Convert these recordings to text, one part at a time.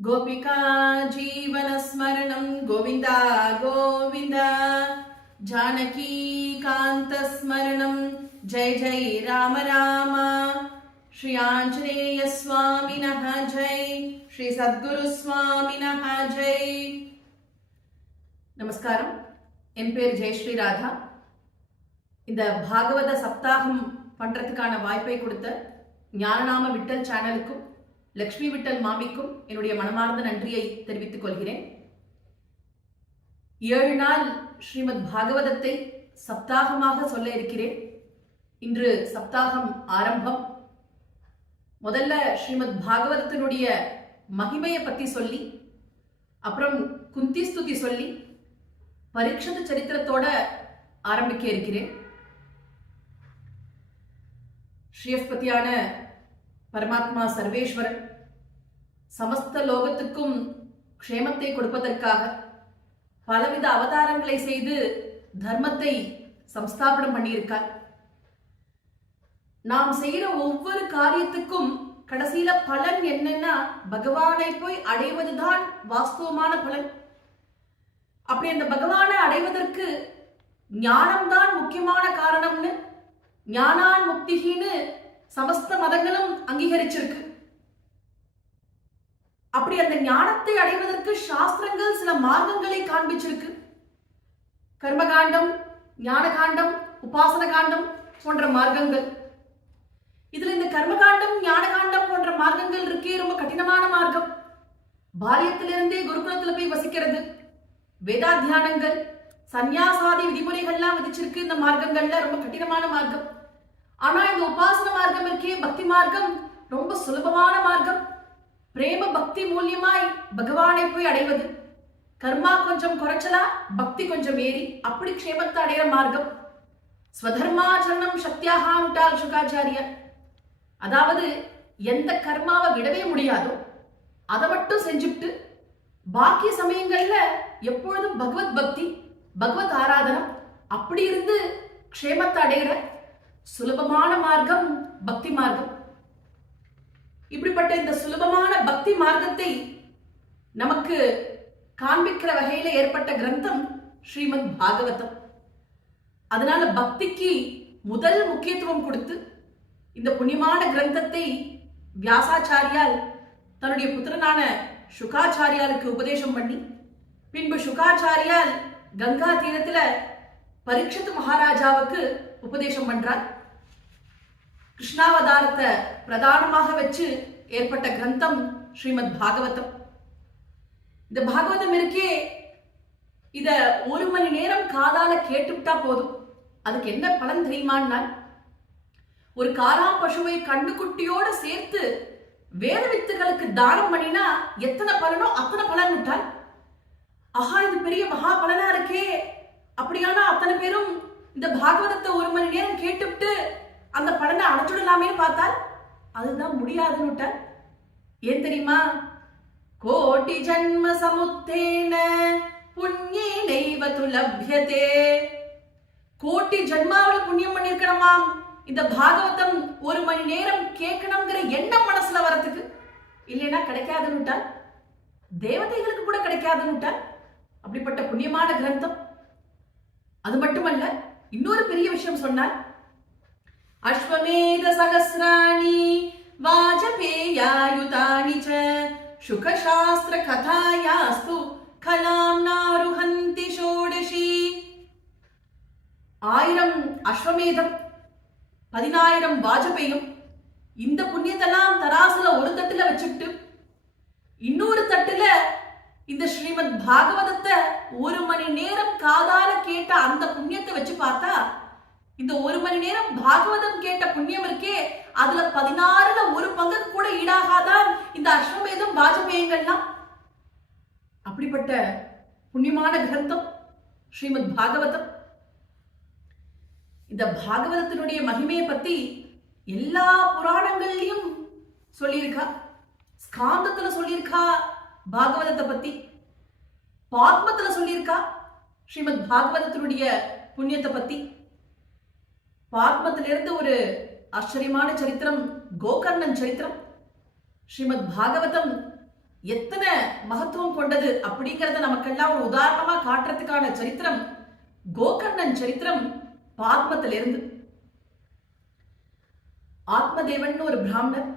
गोपिका जीवनस्मरणं गोविन्दा गोविन्दा जानकी कान्तस्मरणं जय जय राम राम श्री आंजनेय स्वामिनः जय श्री सद्गुरु स्वामिनः जय நமஸ்காரம். என் பேர் ஜெயஸ்ரீ ராதா. இந்த பாகவத சப்தாகம் பண்றதுக்கான வாய்ப்பை கொடுத்த ஞானநாம விட்டல் சேனலுக்கும் லக்ஷ்மி விட்டல் மாமிக்கும் என்னுடைய மனமார்ந்த நன்றியை தெரிவித்துக் கொள்கிறேன். 7 நாள் ஸ்ரீமத் பாகவதத்தை சப்தாகமாக சொல்ல இருக்கிறேன். இன்று சப்தாகம் ஆரம்பம். முதல்ல ஸ்ரீமத் பாகவதத்தினுடைய மகிமையை பத்தி சொல்லி, அப்புறம் குந்தி ஸ்துதி சொல்லி பரீட்சித சரித்திரத்தோட ஆரம்பிக்க இருக்கிறேன். ஸ்ரீஸ்பதியான பரமாத்மா சர்வேஸ்வரன் சமஸ்த லோகத்துக்கும் க்ஷேமத்தை கொடுப்பதற்காக பலவித அவதாரங்களை செய்து தர்மத்தை சம்ஸ்தாபனம் பண்ணியிருக்கார். நாம் செய்கிற ஒவ்வொரு காரியத்துக்கும் கடைசியில பலன் என்னன்னா பகவானை போய் அடைவதுதான் வாஸ்தவமான பலன். அப்படி அந்த பகவானை அடைவதற்கு ஞானம்தான் முக்கியமான காரணம்னு ஞானான் முக்திகின்னு சமஸ்த மதங்களும் அங்கீகரிச்சிருக்கு. அப்படி அந்த ஞானத்தை அடைவதற்கு சாஸ்திரங்கள் சில மார்க்கங்களை காண்பிச்சிருக்கு. கர்மகாண்டம், ஞானகாண்டம், உபாசன காண்டம் போன்ற மார்க்கங்கள். இதுல இந்த கர்மகாண்டம், ஞானகாண்டம் போன்ற மார்க்கங்கள் இருக்கே ரொம்ப கடினமான மார்க்கம். பால்யத்திலிருந்தே குருகுலத்துல போய் வசிக்கிறது, வேதாத்தியானங்கள், சந்நியாசாதி விதிமுறைகள்லாம் விதிச்சிருக்கு. இந்த மார்க்கங்கள்ல ரொம்ப கடினமான மார்க்கம். ஆனா இந்த உபாசன மார்க்கம் இருக்கே, பக்தி மார்க்கம், ரொம்ப சுலபமான மார்க்கம். பிரேம பக்தி மூலியமாய் பகவானை போய் அடைவது. கர்மா கொஞ்சம் குறைச்சலா, பக்தி கொஞ்சம் ஏறி அப்படி க்ஷேமத்தை அடைகிற மார்க்கம். ஸ்வதர்மாச்சரணம் சக்தியாகான்ட்டால் சுகாச்சாரியா. அதாவது எந்த கர்மாவை விடவே முடியாதோ அதை மட்டும் செஞ்சுட்டு பாக்கி சமயங்கள்ல எப்பொழுதும் பகவத் பக்தி, பகவத் ஆராதனம் அப்படி இருந்து க்ஷேமத்தை அடைகிற சுலபமான மார்க்கம் பக்தி மார்க்கம். இப்படிப்பட்ட இந்த சுலபமான பக்தி மார்க்கத்தை நமக்கு காண்பிக்கிற வகையில ஏற்பட்ட கிரந்தம் ஸ்ரீமத் பாகவதம். அதனால பக்திக்கு முதல் முக்கியத்துவம் கொடுத்து இந்த புண்ணியமான கிரந்தத்தை வியாசாச்சாரியால் தன்னுடைய புத்திரனான சுகாச்சாரியாலுக்கு உபதேசம் பண்ணி, பின்பு சுகாச்சாரியால் கங்கா தீரத்துல பரீட்சித் மகாராஜாவுக்கு உபதேசம் பண்றார். கிருஷ்ணாவதாரத்தை பிரதானமாக வச்சு ஏற்பட்ட கிரந்தம் ஸ்ரீமத் பாகவதம். இந்த பாகவதம் இருக்கே, இத 1 மணி நேரம் காதால கேட்டுவிட்டா போதும். அதுக்கு என்ன பலன் தெரியுமான்னா, ஒரு காராம் பசுவை கண்ணுக்குட்டியோட சேர்த்து வேத வித்துகளுக்கு தானம் பண்ணினா எத்தனை பலனோ அத்தனை பலன் விட்டால். ஆஹா, இது பெரிய மகா பலனா இருக்கே. அப்படியானா அத்தனை பேரும் இந்த பாகவதத்தை 1 மணி நேரம் கேட்டுவிட்டு அந்த பலனை அடைச்சுடலாமே பார்த்தால் அதுதான் முடியாதுன்னு விட்டார். ஏன் தெரியுமா? கோட்டி ஜன்ம சமுத்தேன புண்ணியேனைவ துலப்யதே. கோட்டி ஜன்மாவில் புண்ணியம் பண்ணிருக்கணுமாம் இந்த பாகவதம் 1 மணி நேரம் கேட்கணுங்கிற எண்ணம் மனசுல வரத்துக்கு. இல்லைன்னா கிடைக்காதுன்னுட்டால், தேவதைகளுக்கு கூட கிடைக்காதுன்னுட்டால். அப்படிப்பட்ட புண்ணியமான கிரந்தம். அது மட்டுமல்ல, இன்னொரு பெரிய விஷயம் சொன்னார். அஸ்வமேத சகஸ்ராணி வாஜபேயாயுதானி ச சுகசாஸ்திர கதாயாஸ்து கலாம் நாருஹந்தி ஷோடசி. 1000 அஸ்வமேதம், 10,000 வாஜபேயம், இந்த புண்ணியத்தெல்லாம் தராசுல ஒரு தட்டுல வச்சுட்டு இன்னொரு தட்டுல இந்த ஸ்ரீமத் பாகவதத்தை 1 மணி நேரம் காதால கேட்ட அந்த புண்ணியத்தை வச்சு பார்த்தா, இந்த 1 மணி நேரம் பாகவதம் கேட்ட புண்ணியம் இருக்கே, அதுல 16ல ஒரு பங்கு கூட ஈடாகாதான் இந்த அஸ்வமேதம் வாஜபேயங்கள்லாம். அப்படிப்பட்ட புண்ணியமான கிரந்தம் ஸ்ரீமத் பாகவதம். இந்த பாகவதத்தினுடைய மகிமையை பத்தி எல்லா புராணங்கள்லயும் சொல்லியிருக்கா. ஸ்காந்தத்துல சொல்லியிருக்கா பாகவதத்தை பத்தி, பாத்மத்துல சொல்லியிருக்கா ஸ்ரீமத் பாகவதத்தினுடைய புண்ணியத்தை பத்தி. பாத்மத்திலிருந்து ஒரு ஆச்சரியமான சரித்திரம் கோகர்ணன் சரித்திரம். ஸ்ரீமத் பாகவதம் எத்தனை மகத்துவம் கொண்டது அப்படிங்கறத நமக்கெல்லாம் ஒரு உதாரணமா காட்டுறதுக்கான சரித்திரம் கோகர்ணன் சரித்திரம் பாத்மத்திலிருந்து. ஆத்மதேவன் ஒரு பிராமணர்,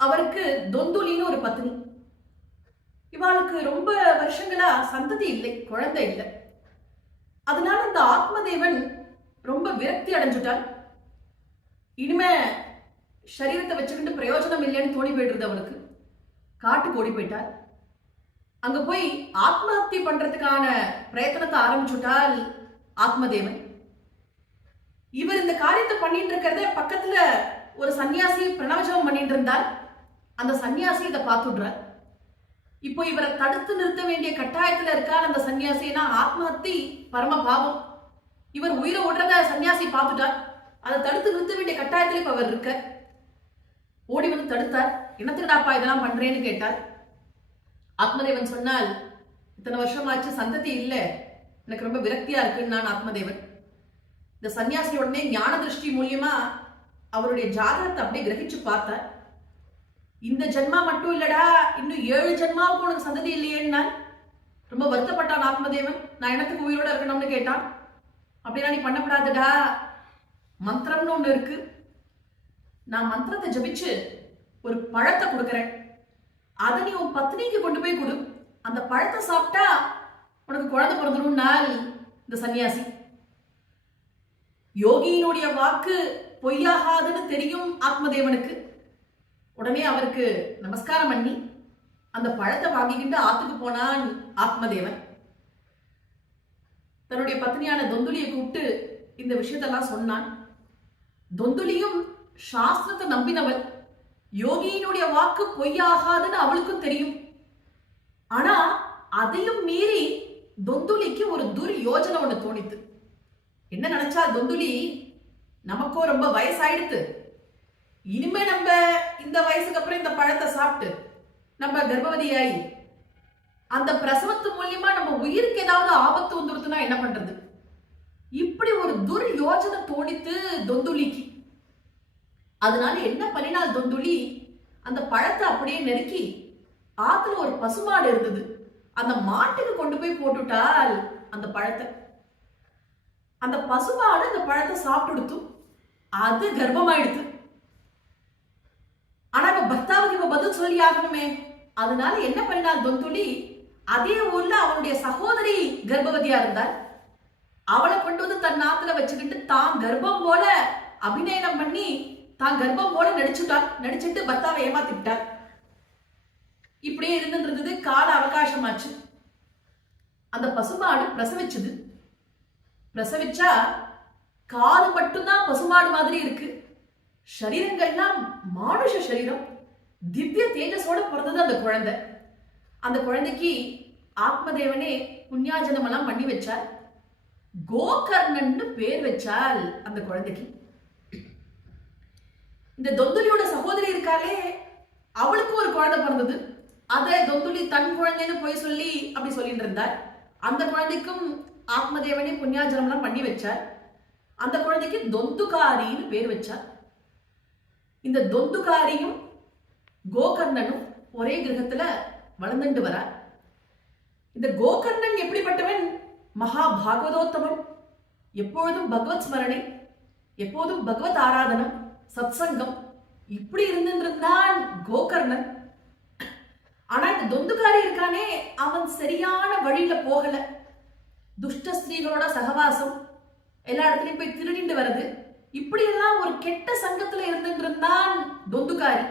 அவருக்கு தொந்துலின்னு ஒரு பத்னி. இவாளுக்கு ரொம்ப வருஷங்களா சந்ததி இல்லை, குழந்தை இல்லை. அதனால இந்த ஆத்மதேவன் ரொம்ப விரக்தி அடைஞ்சுட்டார். இனிமே சரீரத்தை வச்சுக்கிட்டு பிரயோஜனம் இல்லைன்னு தோணி போயிடுறது அவருக்கு. காட்டுக்கு ஓடி போயிட்டார். அங்க போய் ஆத்மஹத்தி பண்றதுக்கான பிரயத்தனத்தை ஆரம்பிச்சுட்டால் ஆத்மதேவன். இவர் இந்த காரியத்தை பண்ணிட்டு இருக்கிறத பக்கத்துல ஒரு சன்னியாசி பிரணவஜபம் பண்ணிட்டு இருந்தார். அந்த சன்னியாசி இதை பார்த்துடுறார். இப்போ இவரை தடுத்து நிறுத்த வேண்டிய கட்டாயத்துல இருக்கார் அந்த சன்னியாசினா. ஆத்மஹத்தி பரம பாவம். இவர் உயிரை விடுறத சன்னியாசி பார்த்துட்டார். அதை தடுத்து நிறுத்த வேண்டிய கட்டாயத்துல இப்ப அவர் இருக்க. ஓடி வந்து தடுத்தார். என்னத்துக்குடாப்பா இதெல்லாம் பண்றேன்னு கேட்டார். ஆத்மதேவன் சொன்னால், இத்தனை வருஷமாச்சு சந்ததி இல்ல, எனக்கு ரொம்ப விரக்தியா இருக்குன்னு நான் ஆத்மதேவன். இந்த சன்னியாசி உடனே ஞான திருஷ்டி மூலியமா அவருடைய ஜாதகத்தை அப்படியே கிரகிச்சு பார்த்தார். இந்த ஜென்மா மட்டும் இல்லடா, இன்னும் 7 ஜென்மாவுக்கு உனக்கு சந்ததி இல்லையேன்னு ரொம்ப வருத்தப்பட்டான் ஆத்மதேவன். நான் என்னத்துக்கு உயிரோட இருக்கணும்னு கேட்டான். அப்படின்னா நீ பண்ணப்படாதடா, மந்திரம்னு ஒண்ணு இருக்கு. நான் மந்திரத்தை ஜபிச்சு ஒரு பழத்தை கொடுக்கறேன். அதை நீ உன் பத்னிக்கு கொண்டு போய் கொடு. அந்த பழத்தை சாப்பிட்டா உனக்கு குழந்தை பிறந்துடும் இந்த சன்னியாசி. யோகியினுடைய வாக்கு பொய்யாகாதுன்னு தெரியும் ஆத்மதேவனுக்கு. உடனே அவருக்கு நமஸ்காரம் பண்ணி அந்த பழத்தை வாங்கிக்கிட்டு ஆத்துக்கு போனான் ஆத்மதேவன். தன்னுடைய பத்னியான தொந்துலியை கூப்பிட்டு இந்த விஷயத்தெல்லாம் சொன்னான். தொந்துலியும் சாஸ்திரத்தை நம்பினவள். யோகியினுடைய வாக்கு பொய்யாகாதுன்னு அவளுக்கும் தெரியும். ஆனா அதையும் மீறி தொந்துலிக்கு ஒரு துர்யோஜனை ஒண்ணு தோணித்து. என்ன நினைச்சா தொந்துலி, நமக்கோ ரொம்ப வயசாயிடுத்து, இனிமே நம்ம இந்த வயசுக்கு அப்புறம் இந்த பழத்தை சாப்பிட்டு நம்ம கர்ப்பவதியாயி அந்த பிரசவத்து மூலியமா நம்ம உயிருக்கு ஏதாவது ஆபத்து வந்துடுதுன்னா என்ன பண்றது? இப்படி ஒரு துர்யோஜனை தோணித்து தொந்துலிக்கு. அதனால என்ன பண்ணினால் தொந்துலி, அந்த பழத்தை அப்படியே நெருக்கி ஆத்துல ஒரு பசுமாடு இருந்தது, அந்த மாட்டுக்கு கொண்டு போய் போட்டுட்டால் அந்த பழத்தை. அந்த பசுமாடு அந்த பழத்தை சாப்பிட்டு அது கர்ப்பமாயிடுது. ஆனா இப்ப பர்த்தாவுக்கு இப்ப பதில் சொல்லி ஆகணுமே. அதனால என்ன பண்ணினால் தொந்துலி, அதே ஊர்ல அவனுடைய சகோதரி கர்ப்பவதியா இருந்தார். அவளை கொண்டு வந்து தன் நாத்துல வச்சுக்கிட்டு தான் கர்ப்பம் போல அபிநயம் பண்ணி தான் கர்ப்பம் போல நடிச்சுட்டு பர்த்தாவை ஏமாத்தி விட்டார். இப்படியே இருந்தது. கால அவகாசமாச்சு. அந்த பசுமாடு பிரசவிச்சது. பிரசவிச்சா காது மட்டும்தான் பசுமாடு மாதிரி இருக்கு. சரீரங்கள்லாம் மானுஷ சரீரம். திவ்ய தேஜஸோட பிறந்தது அந்த குழந்தை. அந்த குழந்தைக்கு ஆத்மதேவனே புண்ணியாஜனம் எல்லாம் பண்ணி வச்சார். கோகர்ணன்னு பேர் வச்சால் அந்த குழந்தைக்கு. இந்த தொந்துலியோட சகோதரி இருக்காளே, அவளுக்கும் ஒரு குழந்தை பிறந்தது. அதை தொந்துலி தன் குழந்தைன்னு போய் சொல்லி அப்படி சொல்லிட்டு இருந்தார். அந்த குழந்தைக்கும் ஆத்மதேவனே புண்ணியாஜனம் எல்லாம் பண்ணி வச்சார். அந்த குழந்தைக்கு தொந்துகாரின்னு பேர் வச்சார். இந்த தொந்துகாரியும் கோகர்ணனும் ஒரே கிரகத்துல வளர்ந்துட்டு வரார். இந்த கோகர்ணன் எப்படிப்பட்டவன்? மகா பாகவதோத்தமன். எப்பொழுதும் பகவத் ஸ்மரணை, எப்போதும் பகவத் ஆராதனம், சத்சங்கம், இப்படி இருந்திருந்தான் கோகர்ணன். ஆனா இந்த தொந்துகாரி இருக்கானே, அவன் சரியான வழியில போகல. துஷ்ட ஸ்திரீகளோட சகவாசம், எல்லா இடத்துலயும் போய் திருடிட்டு வருது, இப்படி எல்லாம் ஒரு கெட்ட சங்கத்துல இருந்துட்டு இருந்தான் தொந்துகாரி.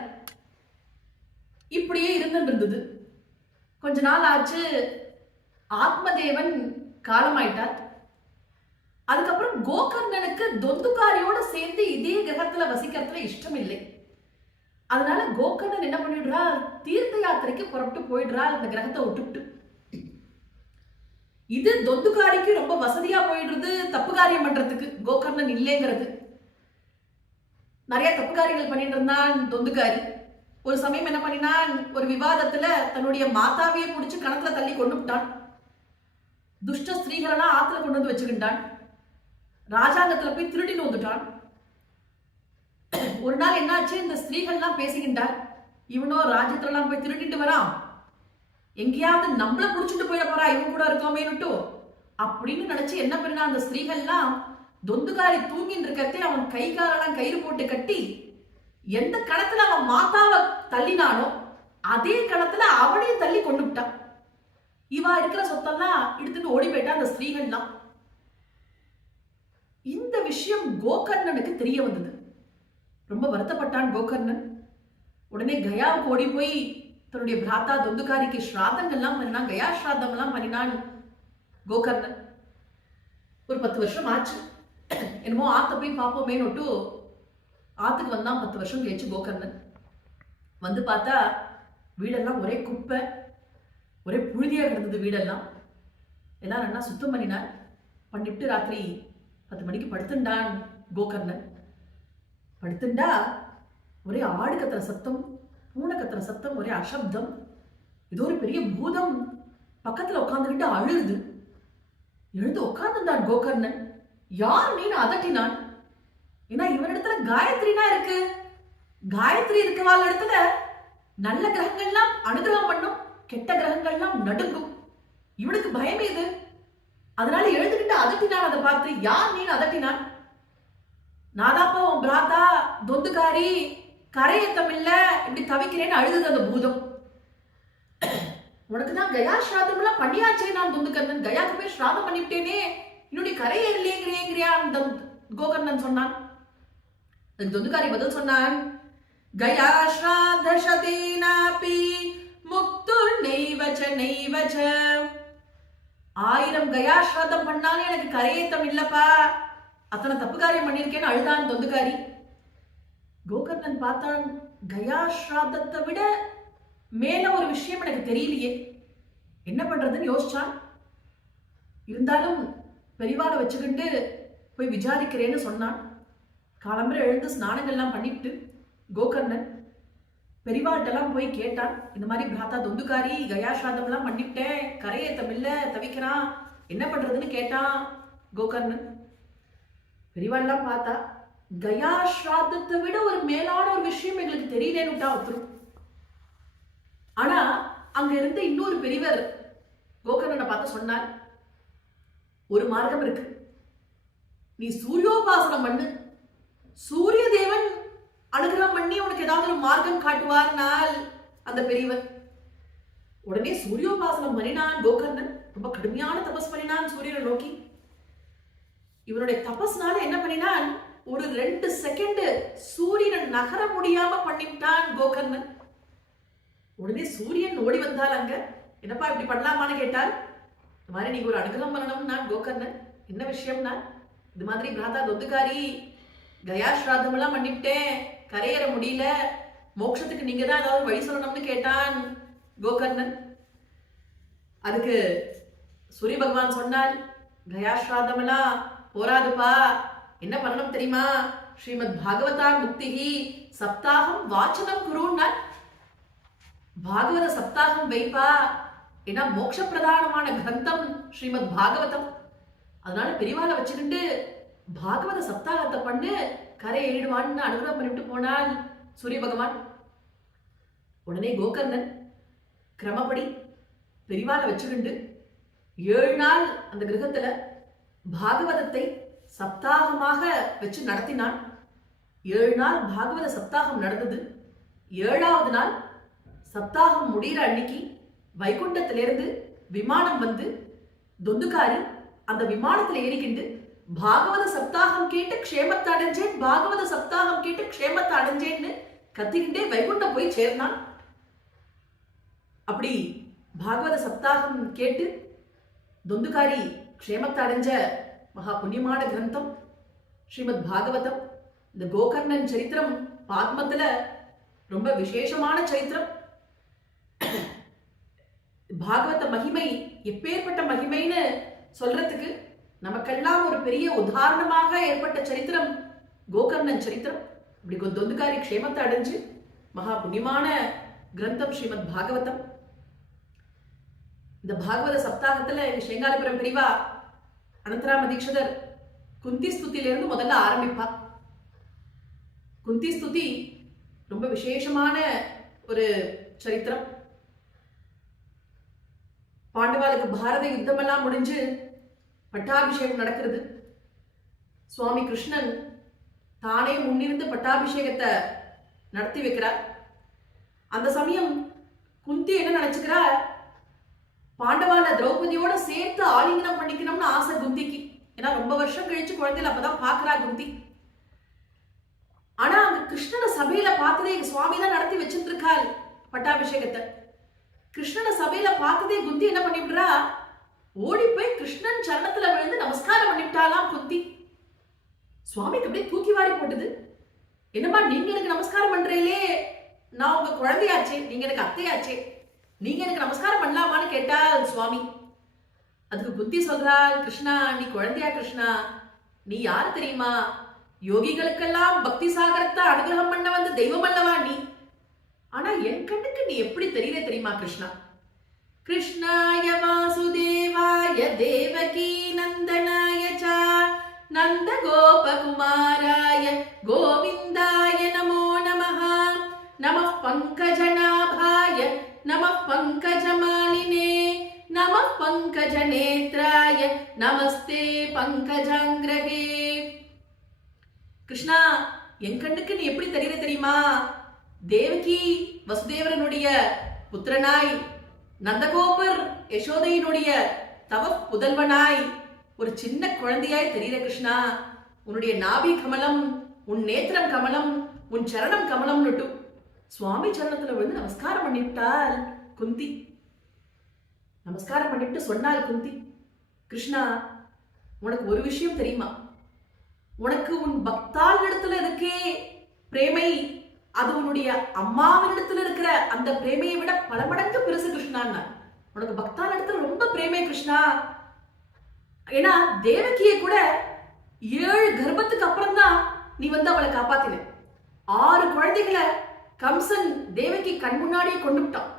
இப்படியே இருந்துட்டு இருந்தது. கொஞ்ச நாள் ஆச்சு. ஆத்மதேவன் காலமாயிட்டார். அதுக்கப்புறம் கோகர்ணனுக்கு தொந்துகாரியோட சேர்ந்து இதே கிரகத்துல வசிக்கிறதுல இஷ்டம் இல்லை. அதனால கோகர்ணன் என்ன பண்ணிடுறார், தீர்த்த யாத்திரைக்கு புறப்பட்டு போயிடுறார் இந்த கிரகத்தை விட்டுட்டு. இது தொந்துகாரிக்கு ரொம்ப வசதியா போயிடுறது தப்பு காரியம் பண்றதுக்கு. கோகர்ணன் இல்லைங்கிறது. நிறைய தப்பு காரியங்கள் பண்ணிட்டு இருந்தான் தொந்துகாரி. ஒரு சமயம் என்ன பண்ணினான், ஒரு விவாதத்துல தன்னுடைய மாதாவையே பிடிச்சு கணத்துல தள்ளி கொண்டு விட்டான். துஷ்ட ஸ்திரீகளெல்லாம் ஆத்துல கொண்டு வந்து வச்சுக்கிட்டான். ராஜாங்கத்துல போய் திருடின்னு வந்துட்டான். ஒரு நாள் என்னாச்சு, இந்த ஸ்திரீகள்லாம் பேசிக்கிட்டார். இவனோ ராஜ்யத்திலாம் போய் திருடிட்டு வரான், எங்கேயாவது நம்மள புடிச்சிட்டு போயிட போறா இவன் கூட இருக்கோமேனுட்டு அப்படின்னு நினைச்சு என்ன பண்ணா அந்த ஸ்திரீகள்லாம் தொந்துகாரி தூங்கின்னு இருக்கத்தே அவன் கை காலெல்லாம் கயிறு போட்டு கட்டி எந்த கணத்துல அவன் மாதாவை தள்ளினானோ அதே கணத்துல அவனையும் தள்ளி கொண்டு விட்டான். இவா இருக்கிற சொத்தெல்லாம் எடுத்துட்டு ஓடி போயிட்டா அந்த ஸ்திரீகள்லாம். இந்த விஷயம் கோகர்ணனுக்கு தெரிய வந்தது. ரொம்ப வருத்தப்பட்டான் கோகர்ணன். உடனே கயாவுக்கு ஓடி போய் தன்னுடைய பிராத்தா தொந்துகாரிக்கு ஸ்ராதங்கள்லாம் பண்ணினான், கயா ஸ்ராதம் எல்லாம் பண்ணினான் கோகர்ணன். ஒரு 10 வருஷம் ஆச்சு. என்னமோ ஆத்த போய் பார்ப்போமேனொட்டு ஆத்துக்கு வந்தான். 10 வருஷம் கழிச்சு கோகர்ணன் வந்து பார்த்தா வீடெல்லாம் ஒரே குப்பை, ஒரே புழுதியா கிடந்தது வீடெல்லாம். எல்லாம் நல்லா சுத்தம் பண்ணிட்டு ராத்திரி 10 மணிக்கு படுத்துண்டான் கோகர்ணன். படுத்துண்டா ஒரே ஆடு கத்துற சத்தம், பூனை கத்துற சத்தம், ஒரே அசப்தம். ஏதோ ஒரு பெரிய பூதம் பக்கத்துல உட்காந்துக்கிட்டு அழுது. எழுந்து உட்கார்ந்துட்டான் கோகர்ணன். யார் நீன்னு அதட்டினான். ஏன்னா இவனிடத்துல காயத்ரினா இருக்கு. காயத்ரி இருக்கவாள் இடத்துல நல்ல கிரகங்கள்லாம் அனுகிரகம் பண்ணும், கெட்ட கிரகங்கள்லாம் நடுங்கும். இவனுக்கு பயம் இது. அதனால எழுந்துகிட்டு அதட்டினான். அதை பார்த்து யார் நீன்னு அதட்டினான். நாதாப்பா உன் பிராத்தா தொந்துகாரி கரையத்தம் இல்ல இப்படி தவிக்கிறேன்னு அழுதுது அந்த பூதம். உனக்குதான் கயா ஸ்ராதம் எல்லாம் பண்ணியாச்சே நான் தொந்துகர்ணன், கயாக்கு போய் ஸ்ராதம் பண்ணிவிட்டேனே, இன்னுடைய கரையேறிலேங்கிறியா அந்த கோகர்ணன் சொன்னான். தொந்துகாரி பதில் சொன்னான், கயா ஸ்ராத சதேனாபி முக்துர் நெய்வச்ச நெய்வச்ச. 1000 கயா ஸ்ராதம் பண்ணாலும் எனக்கு கரையேத்தம் இல்லப்பா, அத்தனை தப்பு காரியம் பண்ணிருக்கேன்னு அழுதான் தொந்துகாரி. கோகர்ணன் பார்த்தான், கயா ஸ்ராதத்தை விட மேல ஒரு விஷயம் எனக்கு தெரியலையே, என்ன பண்றதுன்னு யோசிச்சான். இருந்தாலும் பெரிவாளை வச்சுக்கிட்டு போய் விசாரிக்கிறேன்னு சொன்னான். காலம்பரை எழுந்து ஸ்நானங்கள்லாம் பண்ணிட்டு கோகர்ணன் பெரிவாள்கிட்டலாம் போய் கேட்டான். இந்த மாதிரி பிராத்தா தொந்துகாரி கயா ஸ்ராதம் எல்லாம் பண்ணிவிட்டேன், கரையேத்தம் இல்ல தவிக்கிறான், என்ன பண்றதுன்னு கேட்டான் கோகர்ணன். பெரிவாள்லாம் பார்த்தா கயா ஸ்ராதத்தை விட ஒரு மேலான ஒரு விஷயம் எங்களுக்கு தெரியலேன்னு விட்டா ஒருத்தரும். ஆனா அங்க இருந்த இன்னொரு பெரியவர் கோகர்ணனை பார்த்து சொன்னார், ஒரு மார்க்கம் இருக்கு, நீ சூரியோபாசனம் பண்ணு, சூரிய தேவன் அனுகிரகம் பண்ணி உனக்கு ஏதாவது ஒரு மார்க்கம் காட்டுவார்னால் அந்த பெரியவர். உடனே சூரியோபாசனம் பண்ணினான் கோகர்ணன். ரொம்ப கடுமையான தபஸ் பண்ணினான் சூரியனை நோக்கி. இவனுடைய தபஸ்னால என்ன பண்ணினான், ஒரு 2 செகண்ட் சூரியனை நகர முடியாம பண்ணிவிட்டான் கோகர்ணன். உடனே சூரியன் ஓடி வந்தால் அங்க, என்னப்பா இப்படி பண்ணலாமான்னு கேட்டால், இந்த மாதிரி நீங்க ஒரு அனுகிரகம் பண்ணணும் நான் கோகர்ணன். என்ன விஷயம்னா, இது மாதிரி பிராத்தா தொந்துகாரி கயா ஸ்ராதம் எல்லாம் பண்ணிவிட்டேன், கரையேற முடியல, மோட்சத்துக்கு நீங்க தான் ஏதாவது வழி சொல்லணும்னு கேட்டான் கோகர்ணன். அதுக்கு சூரிய பகவான் சொன்னால், கயா ஸ்ராதம் எல்லாம் போராதுப்பா, என்ன பண்ணணும் தெரியுமா, ஸ்ரீமத் பாகவதா முக்திஹி சப்தாகம் வாச்சனம் குருன்னார். பாகவத சப்தாகம் வைப்பா, ஏன்னா மோட்ச பிரதானமான கிரந்தம் ஸ்ரீமத் பாகவதம். அதனால பெரியவாளை வச்சுக்கிட்டு பாகவத சப்தாகத்தை பண்ணு, கரை ஏறிடுவான்னு அனுகிரகம் பண்ணிட்டு போனால் சூரிய பகவான். உடனே கோகர்ணன் கிரமப்படி பெரியவாளை வச்சுக்கிண்டு 7 நாள் அந்த கிரகத்துல பாகவதத்தை சப்தாகமாக வச்சு நடத்தினான். 7 நாள் பாகவத சப்தாகம் நடந்தது. 7ஆவது நாள் சப்தாகம் முடிகிற அன்னைக்கு வைகுண்டத்திலிருந்து விமானம் வந்து தொந்துகாரி அந்த விமானத்துல ஏறிக்கிண்டு பாகவத சப்தாகம் கேட்டு க்ஷேமத்தை அடைஞ்சேன், பாகவத சப்தாகம் கேட்டு க்ஷேமத்தை அடைஞ்சேன்னு கத்திக்கிட்டே வைகுண்டம் போய் சேர்ந்தான். அப்படி பாகவத சப்தாகம் கேட்டு தொந்துகாரி க்ஷேமத்தை அடைஞ்ச மகா புண்ணியமான கிரந்தம் ஸ்ரீமத் பாகவதம். இந்த கோகர்ணன் சரித்திரம் பாத்மத்துல ரொம்ப விசேஷமான சரித்திரம். பாகவத மகிமை எப்பேற்பட்ட மகிமைன்னு சொல்றதுக்கு நமக்கெல்லாம் ஒரு பெரிய உதாரணமாக ஏற்பட்ட சரித்திரம் கோகர்ணன் சரித்திரம். இப்படி தொந்துகாரி க்ஷேமத்தை அடைஞ்சு மகா புண்ணியமான கிரந்தம் ஸ்ரீமத் பாகவதம். இந்த பாகவத சப்தாகத்துல ஸ்ரீங்காரபுரம் பிரிவா அனந்தராம தீட்சிதர் குந்தி ஸ்துதியிலிருந்து முதல்ல ஆரம்பிப்பா. குந்தி ஸ்துதி ரொம்ப விசேஷமான ஒரு சரித்திரம். பாண்டவாளுக்கு பாரத யுத்தமெல்லாம் முடிஞ்சு பட்டாபிஷேகம் நடக்கிறது. சுவாமி கிருஷ்ணன் தானே முன்னிருந்து பட்டாபிஷேகத்தை நடத்தி வைக்கிறார். அந்த சமயம் குந்தி என்ன நினைச்சுக்கிறா, பாண்டவால திரௌபதியோட சேர்த்து ஆலிங்கனம் பண்ணிக்கணும்னு ஆசை குந்திக்கு. ஏன்னா ரொம்ப வருஷம் கழிச்சு குழந்தையில அப்பதான் பாக்குறா குந்தி. ஆனா அங்க கிருஷ்ணன சபையில பார்த்ததே, சுவாமி தான் நடத்தி வச்சிருக்காள் பட்டாபிஷேகத்தை. கிருஷ்ணன சபையில பார்த்ததே குந்தி என்ன பண்ணிவிடுறா, ஓடி போய் கிருஷ்ணன் சரணத்துல விழுந்து நமஸ்காரம் பண்ணிவிட்டாலாம் குந்தி. சுவாமிக்கு அப்படியே தூக்கி வாரி போட்டுது. என்னமா நீங்க எனக்கு நமஸ்காரம் பண்றீங்களே, நான் உங்க குழந்தையாச்சே, நீங்க எனக்கு அத்தையாச்சே, நீங்க எனக்கு நமஸ்காரம் பண்ணலாமான்னு கேட்டால் சுவாமி. அதுக்கு புத்தி சொல்றாள், கிருஷ்ணா நீ குழந்தையா கிருஷ்ணா, நீ யாரு தெரியுமா, யோகிகளுக்கெல்லாம் பக்தி சாகரத்தை அனுகிரகம் பண்ண வந்த தெய்வம் அல்லவா நீ. ஆனா என் கண்ணுக்கு நீ எப்படி தெரியல தெரியுமா கிருஷ்ணா. கிருஷ்ணாய வாசுதேவாய தேவகி நந்தனாய ச நந்த கோபகுமாராய கோவிந்தாய நமோ நமஹ. நமः பங்கஜநாபாய நமः பங்கஜமாலினே நமः பங்கஜநேத்ராய நமஸ்தே பங்கஜாங்கிரகே. கிருஷ்ணா என் கண்ணுக்கு நீ எப்படி தெரியல தெரியுமா, தேவகி வசுதேவரனுடைய புத்திரனாய், நந்தகோபர் யசோதையினுடைய தவ புதல்வனாய் ஒரு சின்ன குழந்தையாய் தெரியல கிருஷ்ணா. உன்னுடைய நாபி கமலம், உன் நேத்திரம் கமலம், உன் சரணம் கமலம் சுவாமி சரணத்துல விழுந்து நமஸ்காரம் பண்ணிவிட்டால் குந்தி. நமஸ்காரம் பண்ணிட்டு சொன்னாள் குந்தி, கிருஷ்ணா உனக்கு ஒரு விஷயம் தெரியுமா, உனக்கு உன் பக்தால் இடத்துல இருக்கே பிரேமை, அது உன்னுடைய அம்மாவினிடத்துல இருக்கிற அந்த பிரேமையை விட பல மடங்கு பெருசு கிருஷ்ணா. உனக்கு பக்தால் இடத்துல ரொம்ப பிரேமை கிருஷ்ணா. ஏன்னா தேவகியை கூட 7 கர்ப்பத்துக்கு அப்புறம் தான் நீ வந்து அவளை காப்பாத்தின. 6 குழந்தைகளை கம்சன் தேவகி கண் முன்னாடியே கொண்டுட்டான்.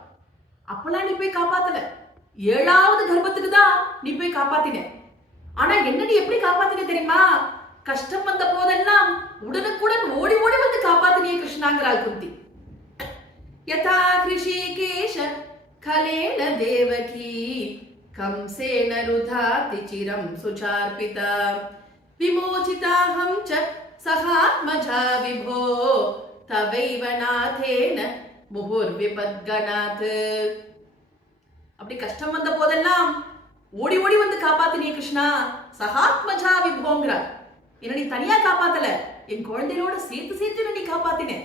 அப்பெல்லாம் நீ போய் காப்பாத்தல. 7வது கர்ப்பத்துக்கு தான் நீ போய் காப்பாத்தின. ஆனா என்ன நீ எப்படி காப்பாத்தின தெரியுமா, கஷ்டம் வந்த போதெல்லாம் உடனுக்குடன் ஓடி ஓடி வந்து காப்பாத்தினிய கிருஷ்ணாங்கிறாள் குந்தி. யதா ரிஷிகேஷ கலேன தேவகி கம்சேன ருதாதி சிரம் சுசார்பிதா விமோசிதாஹம் ச சகாத்மஜா விபோ தவைவ நாதேன முஹுர் விபத்கணாத். அப்படி கஷ்டம் வந்த போதெல்லாம் ஓடி ஓடி வந்து காப்பாத்தினிய கிருஷ்ணா, சகாத்மஜா விபோங்கிறார். என்ன நீ தனியா காப்பாத்தல, என் குழந்தையோட சேர்த்து சேர்த்து நீ காப்பாத்தின,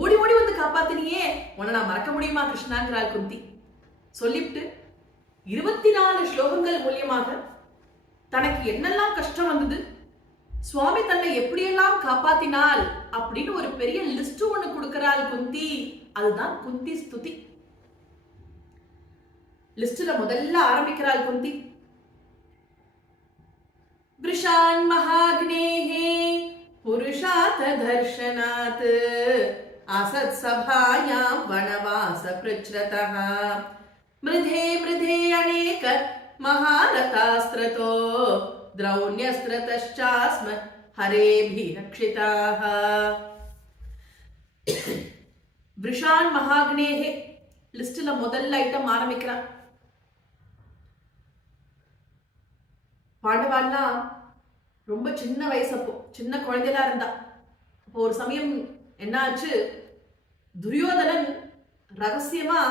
ஓடி ஓடி வந்து காப்பாத்தினியே, உன்னை நான் மறக்க முடியுமா கிருஷ்ணாங்கிறாள் குந்தி. சொல்லிவிட்டு 24 ஸ்லோகங்கள் மூலியமாக தனக்கு என்னெல்லாம் கஷ்டம் வந்தது, சுவாமி தன்னை எப்படியெல்லாம் காப்பாத்தினால் அப்படின்னு ஒரு பெரிய லிஸ்ட் ஒண்ணு கொடுக்கிறாள் குந்தி. அதுதான் குந்தி ஸ்துதி. லிஸ்ட்ல முதல்ல ஆரம்பிக்கிறாள் குந்தி. விருஷான் மகாக்னேஹே புருஷாத் தர்ஷனாத் ஆசத் சபாயாம் வனவாச பிரச்ரதஹ மிருதே மிருதே அநேக மகாரதாஸ்த்ரதோ द्रौण्यस्त्रतश्चास्म हरेभिः रक्षिताः. விருஷான் மகாக்னேஹே லிஸ்ட்ல முதல் ஐட்டம் ஆரம்பிக்கிறார். பாண்டவாள்லாம் ரொம்ப சின்ன வயசு, அப்போ சின்ன குழந்தைகளா இருந்தா. அப்போ ஒரு சமயம் என்னாச்சு, துரியோதனன் ரகசியமா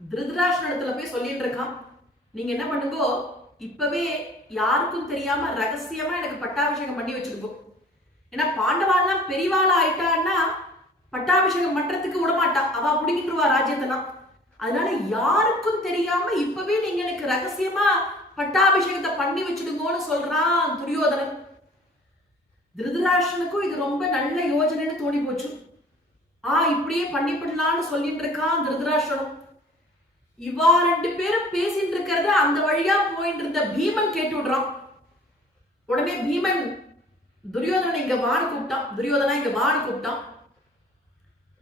திருதராஷ்டிரத்துல போய் சொல்லிட்டு இருக்கான், நீங்க என்ன பண்ணுங்கோ, இப்பவே யாருக்கும் தெரியாம ரகசியமா எனக்கு பட்டாபிஷேகம் பண்ணி வச்சிருக்கோம். ஏன்னா பாண்டவாள்லாம் பெரியவாளா ஆயிட்டான்னா பட்டாபிஷேகம் பண்றதுக்கு விடமாட்டா, அவ புடிங்கிட்டுருவா ராஜ்யத்தெல்லாம். அதனால யாருக்கும் தெரியாம இப்பவே நீங்க எனக்கு ரகசியமா பட்டாபிஷேகத்தை பண்ணி வச்சிடுங்கோன்னு சொல்றான் துரியோதனன். திருதராஷ்டிரனுக்கும் இது ரொம்ப நல்ல யோஜனைன்னு தோணி போச்சு. இப்படியே பண்ணிவிடலான்னு சொல்லிட்டு இருக்கான் திருதராஷ்டிரனும். இவா 2 பேரும் பேசிட்டு இருக்கிறத அந்த வழியா போயிட்டு இருந்த பீமன் கேட்டு விடுறான். உடனே பீமன் துரியோதனன் இங்க வான்னு கூப்பிட்டான். துரியோதனா இங்க வான்னு கூப்பிட்டான்.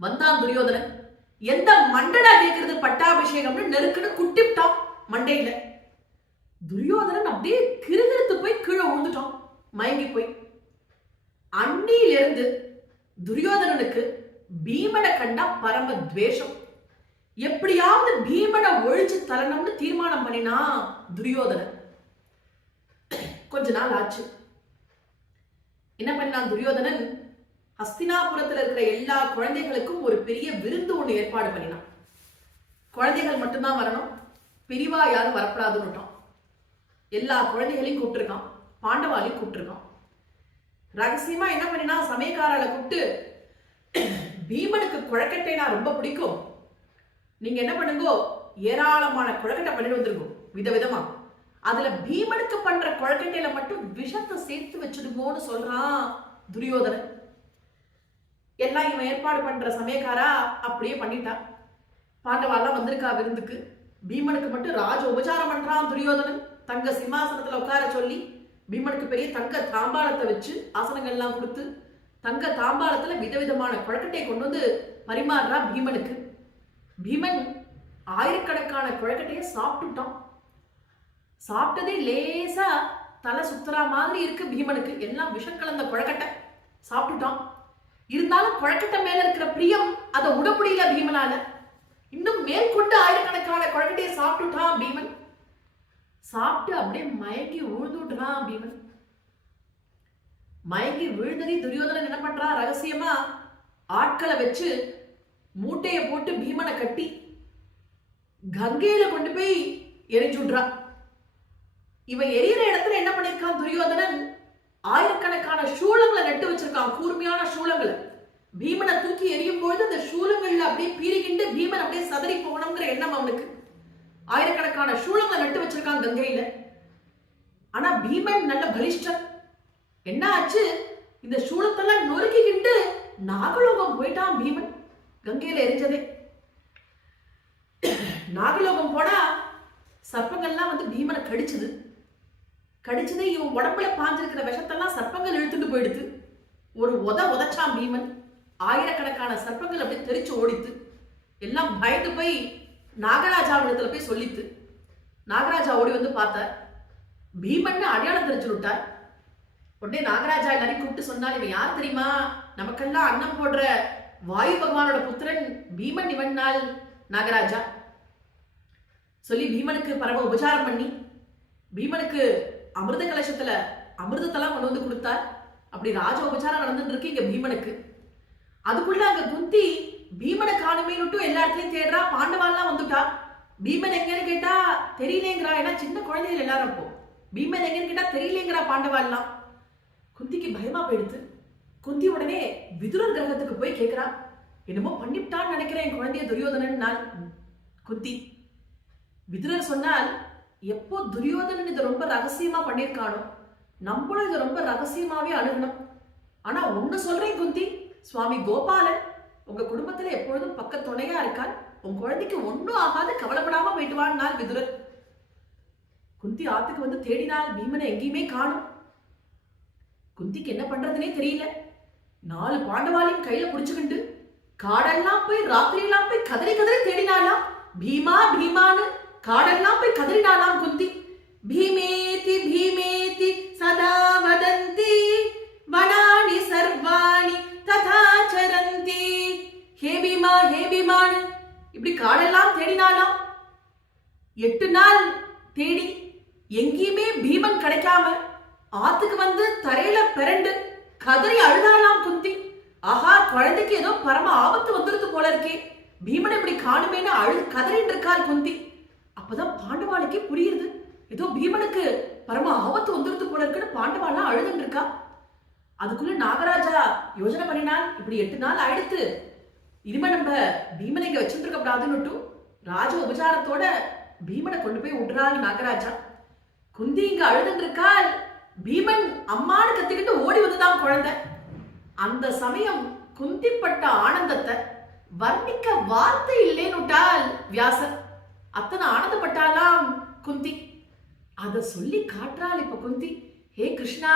வந்தான் துரியோதனன். எந்த மண்டடா கேட்கறது பட்டாபிஷேகம்னு நெருக்குன்னு குட்டிப்டான் மண்டையில. துரியோதனன் அப்படியே கிருகிருத்து போய் கீழே விழுந்துட்டான், மயங்கி போய். அன்னியிலிருந்து துரியோதனனுக்கு பீமனை கண்டா பரம துவேஷம். எப்படியாவது பீமனை ஒழிச்சு தரணும்னு தீர்மானம் பண்ணினா துரியோதனன். கொஞ்ச நாள் ஆச்சு. என்ன பண்ணான் துரியோதனன்? ஹஸ்தினாபுரத்துல இருக்கிற எல்லா குழந்தைகளுக்கும் ஒரு பெரிய விருந்து ஒண்ணு ஏற்பாடு பண்ணினான். குழந்தைகள் மட்டும்தான் வரணும், பெரிவா யாரும் வரப்படாதுன்னுட்டான். எல்லா குழந்தைகளையும் கூப்பிட்டுருக்கான், பாண்டவாலையும் கூப்பிட்டுருக்கான். ரகசியமா என்ன பண்ணினா, சமயக்காரரை கூப்பிட்டு, பீமனுக்கு குழக்கட்டைனா ரொம்ப பிடிக்கும், நீங்க என்ன பண்ணுங்கோ, ஏராளமான குழக்கட்டை பண்ணிட்டு வந்துருக்கோம் விதவிதமா. அதுல பீமனுக்கு பண்ற குழக்கட்டையில மட்டும் விஷத்தை சேர்த்து வச்சிருங்கோன்னு சொல்றான் துரியோதனன். எல்லாம் இவன் ஏற்பாடு பண்ற சமயக்காரா அப்படியே பண்ணிட்டா. பாண்டவாலாம் வந்திருக்கா விருந்துக்கு. பீமனுக்கு மட்டும் ராஜ உபச்சாரம் பண்றான் துரியோதனன். தங்க சிம்மாசனத்துல உட்கார சொல்லி பீமனுக்கு பெரிய தங்க தாம்பாளத்தை வச்சு ஆசனங்கள்லாம் கொடுத்து தங்க தாம்பாளத்துல விதவிதமான குழக்கட்டையை கொண்டு வந்து பரிமாறுறா பீமனுக்கு. பீமன் ஆயிரக்கணக்கான குழக்கட்டையை சாப்பிட்டுட்டான். சாப்பிட்டதே லேசா தலை சுத்துறா மாதிரி இருக்கு பீமனுக்கு. எல்லாம் விஷம் கலந்த குழக்கட்டை சாப்பிட்டுட்டான். இருந்தாலும் குழக்கட்டை மேல இருக்கிற பிரியம் அதை விட முடியல பீமனால. இன்னும் மேற்கொண்டு ஆயிரக்கணக்கான குழக்கட்டையை சாப்பிட்டுட்டான் பீமன். சாப்பிட்டு அப்படியே மயங்கி விழுந்துட்டான் பீமன். மயங்கி விழுந்ததே துரியோதனன் என்ன பண்றான், ரகசியமா ஆட்களை வச்சு மூட்டையை போட்டு பீமனை கட்டி கங்கையில கொண்டு போய் எரிஞ்சுடுறான். இவன் எரியிற இடத்துல என்ன பண்ணிருக்கான் துரியோதனன், ஆயிரக்கணக்கான சூளங்களை நட்டு வச்சிருக்கான், கூர்மையான சூளங்களை. பீமனை தூக்கி எரியும் பொழுது அந்த சூளங்கள்ல அப்படியே பீறிக்கிண்டு பீமன் அப்படியே சதறி போகணுங்கிற எண்ணம் அவனுக்கு. ஆயிரக்கணக்கான சூளங்களை நட்டு வச்சிருக்கான் கங்கையில. ஆனா பீமன் நல்ல பலிஷ்டன். என்ன ஆச்சு, இந்த சூளத்தெல்லாம் நொறுக்கிக்கிண்டு நாகலோகம் போயிட்டான் பீமன். கங்கையில எரிஞ்சதே. நாகலோகம் போனா சர்ப்பங்கள்லாம் வந்து பீமனை கடிச்சது. இவன் உடம்புல பாஞ்சிருக்கிற விஷத்தெல்லாம் சர்ப்பங்கள் இழுத்துட்டு போயிடுது. ஒரு உதச்சான் பீமன். ஆயிரக்கணக்கான சர்ப்பங்கள் அப்படியே தெரிச்சு ஓடித்து. எல்லாம் பயந்து போய் நாகராஜா இடத்துல போய் சொல்லித்து. நாகராஜா ஓடி வந்து பார்த்தார். பீமன் அடையாளம் தெரிச்சு விட்டார். உடனே நாகராஜா எல்லாரையும் கூப்பிட்டு சொன்னார், இவன் யார் தெரியுமா, நமக்கெல்லாம் அன்னம் போடுற வாயு பகவானோட புத்திரன் பீமன் இவன் நாள் நாகராஜா சொல்லி பீமனுக்கு பரம உபச்சாரம் பண்ணி பீமனுக்கு அமிர்த கலசத்துல அமிர்தத்தெல்லாம் கொண்டு வந்து கொடுத்தார். அப்படி ராஜ உபச்சாரம் நடந்துட்டு இருக்கு இங்க பீமனுக்கு. அதுக்குள்ள அங்க குந்தி பீமனை காணுமேனுட்டு எல்லா இடத்துலயும் தேடுறா. பாண்டவாலாம் வந்துட்டா. பீமன் எங்கன்னு கேட்டா தெரியலேங்கிறா. ஏன்னா சின்ன குழந்தைகள் எல்லாரும் அப்போ. பீமன் எங்கன்னு கேட்டா தெரியலேங்கிறா பாண்டவாலாம். குந்திக்கு பயமா போயிடுது. குந்தி உடனே விதுரர் கிரகத்துக்கு போய் கேட்கிறா, என்னமோ பண்ணிவிட்டான்னு நினைக்கிறேன் குழந்தைய துரியோதனன். நான் குந்தி விதுரர் சொன்னால், எப்போ துரியோதனன் இதை ரொம்ப ரகசியமா பண்ணியிருக்கானோ நம்மளும் இதை ரொம்ப ரகசியமாவே அணுகணும். ஆனா ஒண்ணு சொல்றேன் குந்தி, சுவாமி கோபாலன் உங்க குடும்பத்துல எப்பொழுதும் பக்க துணையா இருக்கான். உன் குழந்தைக்கு ஒன்னும் ஆகாது, கவலைப்படாம போயிட்டு வான்னார் விதுரர். குந்தி ஆத்துக்கு வந்து தேடினால் பீமனை எங்கேயுமே காணும். குந்திக்கு என்ன பண்றதுனே தெரியல. 4 பாண்டவாலையும் கையில புடிச்சுக்கிண்டு காடெல்லாம் போய் ராத்திரியெல்லாம் போய் கதறி தேடினாலாம். பீமா பீமானு காடெல்லாம் போய் கதறினாலாம் குந்தி. பீமேதி பீமேதி சதா வதந்தி வனானி சர்வாணி ததா சரந்தி. ஹே பீமானு இப்படி காடெல்லாம் தேடினாலாம். 8 நாள் தேடி எங்கேயுமே பீமன் கிடைக்காம ஆத்துக்கு வந்து தரையில பிறண்டு கதறி அழுதாலாம் குந்தி. ஆஹா, குழந்தைக்கு ஏதோ பரம ஆபத்து வந்துருது போல இருக்கே, பீமனை இப்படி காணுமேனு கதறிட்டு இருக்காள் குந்தி. அப்பதான் பாண்டவாளுக்கே புரியுது, ஏதோ பீமனுக்கு பரம ஆபத்து வந்துருது போல இருக்குன்னு பாண்டவாலாம் அழுதுன்னு இருக்கா. அதுக்குள்ள நாகராஜா யோசனை பண்ணினான், இப்படி 8 நாள் ஆயிடுத்து, இனிமே நம்ம பீமனை இங்க வச்சுட்டு இருக்க கூடாதுன்னுட்டு ராஜ உபச்சாரத்தோட பீமனை கொண்டு போய் விடுறாள் நாகராஜா. குந்தி இங்க அழுதுன்னு இருக்காள். பீமன் அம்மானு கத்திக்கிட்டு ஓடி வந்துதான் குழந்தை. அந்த சமயம் குந்திப்பட்ட ஆனந்தத்தை வர்ணிக்க வார்த்தை இல்லேன்னுட்டால் வியாசர். அத்தனை ஆனந்தப்பட்டாலாம் குந்தி. அத சொல்லி காட்டுறாள் இப்ப குந்தி. ஹே கிருஷ்ணா,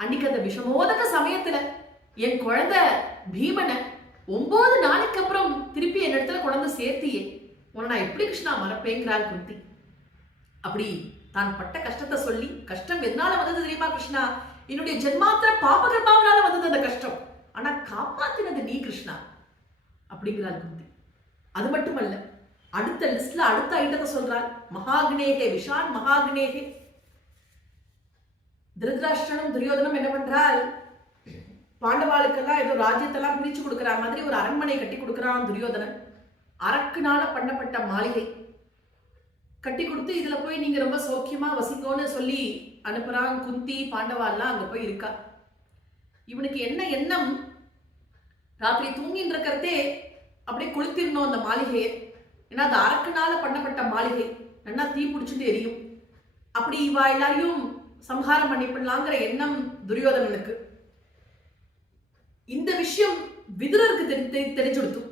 அன்னைக்கு அந்த விஷமோதக சமயத்துல என் குழந்தை பீமனை 9 நாளைக்கு அப்புறம் திருப்பி என் இடத்துல குழந்தை சேர்த்தியே, உன்னை நான் எப்படி கிருஷ்ணா மறப்பேங்கிறாள் குந்தி. அப்படி தான் பட்ட கஷ்டத்தை சொல்லி, கஷ்டம் எதனால வந்தது தெரியுமா கிருஷ்ணா, என்னுடைய ஜென்மாத்திர பாபகர்மாவனால வந்தது அந்த கஷ்டம், ஆனா காப்பாத்தினது நீ கிருஷ்ணா அப்படிங்கிறாள் குந்தி. அது மட்டுமல்ல, அடுத்த லிஸ்ட்ல அடுத்த ஐட்டத்தை சொல்றார். மகாக்னேகே விஷான் மகாக்னேகே. திருதராஷ்டிரனும் துரியோதனும் என்ன பண்றால், பாண்டவாளுக்கெல்லாம் ஏதோ ராஜ்யத்தெல்லாம் பிரிச்சு கொடுக்குற மாதிரி ஒரு அரண்மனை கட்டி கொடுக்குறான் துரியோதனன். அரக்குனால பண்ணப்பட்ட மாளிகை கட்டி கொடுத்து இதுல போய் நீங்க ரொம்ப சௌக்கியமா வசிங்கோன்னு சொல்லி அனுப்புறான். குந்தி பாண்டவாலாம் அங்க போய் இருக்கா. இவனுக்கு என்ன எண்ணம், ராத்திரி தூங்கின்னு இருக்கிறதே அப்படியே கொளுத்திடணும் அந்த மாளிகையை. ஏன்னா அது அரக்குனால பண்ணப்பட்ட மாளிகை, நல்லா தீ பிடிச்சிட்டு எரியும். அப்படி இவா எல்லாரையும் சம்ஹாரம் பண்ணிப்படலாங்கிற எண்ணம் துரியோதனனுக்கு. இந்த விஷயம் விதுரருக்கு தெரிஞ்சுடுத்து.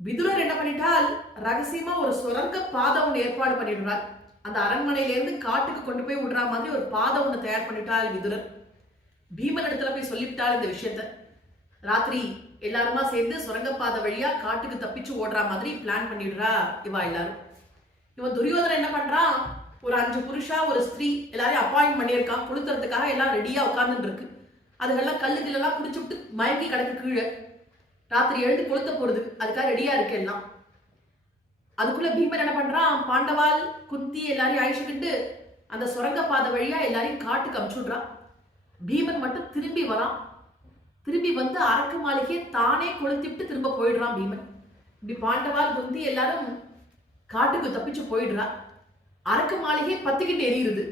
விதுரர் என்ன பண்ணிட்டால், ரகசியமா ஒரு சுரங்க பாதை ஒன்று ஏற்பாடு பண்ணிடுறார். அந்த அரண்மனையில இருந்து காட்டுக்கு கொண்டு போய் விடுற மாதிரி ஒரு பாதை ஒன்று தயார் பண்ணிட்டால் விதுரர். பீமன் இடத்துல போய் சொல்லிவிட்டால் இந்த விஷயத்த. ராத்திரி எல்லாருமா சேர்ந்து சுரங்கப்பாதை வழியா காட்டுக்கு தப்பிச்சு ஓடுற மாதிரி பிளான் பண்ணிடுறா இவா எல்லாரும். இவன் துரியோதனன் என்ன பண்றான், ஒரு 5 புருஷா ஒரு ஸ்திரீ எல்லாரையும் அப்பாயிண்ட் பண்ணியிருக்கான். குளுத்துறதுக்காக எல்லாம் ரெடியா உட்கார்ந்துட்டு இருக்கு. அதுக்கெல்லாம் கல்லுகளெல்லாம் குடிச்சு விட்டு மயங்கி கிடக்கு கீழே. ராத்திரி எழுந்து கொளுத்த போறது, அதுக்காக ரெடியா இருக்கு எல்லாம். அதுக்குள்ள பீமன் என்ன பண்றான், பாண்டவால் குந்தி எல்லாரையும் அழிச்சுக்கிட்டு அந்த சுரங்கப்பாதை வழியா எல்லாரையும் காட்டுக்கு அமுச்சுடுறான். பீமன் மட்டும் திரும்பி வரான். திரும்பி வந்து அரக்கு மாளிகையை தானே கொளுத்திட்டு திரும்ப போயிடுறான் பீமன். இப்படி பாண்டவால் குந்தி எல்லாரும் காட்டுக்கு தப்பிச்சு போயிடுறா. அரக்கு மாளிகை பத்திக்கிட்டு எரியுது.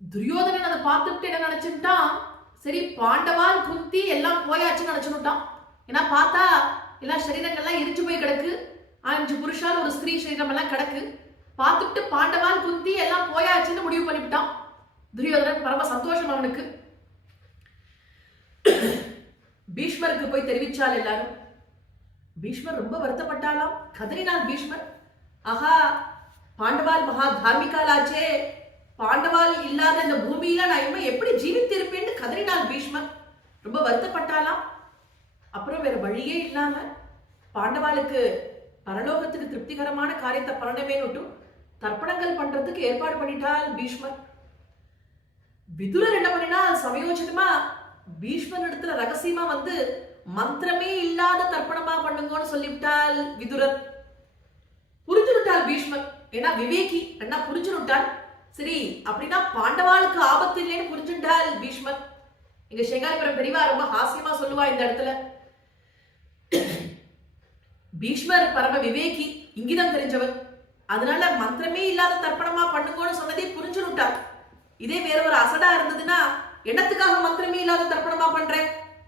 துரியோதனன் அதை பார்த்துட்டு என்ன நினைச்சுட்டான், சரி பாண்டவால் குந்தி எல்லாம் போயாச்சுன்னு நினைச்சுட்டான். ஏன்னா பார்த்தா எல்லாம் சரீரங்கள்லாம் எரிஞ்சு போய் கிடக்கு. 5 புருஷால் ஒரு ஸ்திரீ சரீரம் எல்லாம் கிடக்கு. பார்த்துட்டு பாண்டவால் குந்தி எல்லாம் போயாச்சுன்னு முடிவு பண்ணிவிட்டான் துரியோதனன். பரம சந்தோஷம் அவனுக்கு. பீஷ்மருக்கு போய் தெரிவிச்சால் எல்லாரும். பீஷ்மர் ரொம்ப வருத்தப்பட்டாலாம், கதறினார் பீஷ்மர். ஆஹா, பாண்டவால் மகா தார்மிகாலாச்சே, பாண்டவால் இல்லாத இந்த பூமியில நான் இனிமே எப்படி ஜீவித்திருப்பேன்னு கதறினாள் பீஷ்மர். ரொம்ப வருத்தப்பட்டாலாம். அப்புறம் வேற வழியே இல்லாம பாண்டவாளுக்கு பரலோகத்துக்கு திருப்திகரமான காரியத்தை பண்ணவே விட்டும் தர்ப்பணங்கள் பண்றதுக்கு ஏற்பாடு பண்ணிட்டால் பீஷ்மர். விதுரர் என்ன பண்ணினா, சமயோசிதமா பீஷ்மர் இடத்துல ரகசியமா வந்து மந்திரமே இல்லாத தர்ப்பணமா பண்ணுங்கன்னு சொல்லிவிட்டால் விதுரர். புரிஞ்சுட்டால் பீஷ்மர். ஏன்னா விவேகி என்ன புரிஞ்சுட்டால். சரி அப்படின்னா பாண்டவாளுக்கு ஆபத்து இல்லைன்னு புரிஞ்சுட்டால் பீஷ்மர். எங்க சேகாலிபுரம் பெரியவா ரொம்ப ஹாஸ்யமா சொல்லுவா இந்த இடத்துல, பீஷ்மர் பரம விவேகி, இங்கிதம் தெரிஞ்சவர். அதனால மந்திரமே இல்லாத தர்ப்பணமா பண்ணுங்கன்னு சொன்னதே புரிஞ்சுட்டார். இதே வேற ஒரு அசடா இருந்ததுன்னா, என்னத்துக்காக மந்திரமே இல்லாத தர்ப்பணமா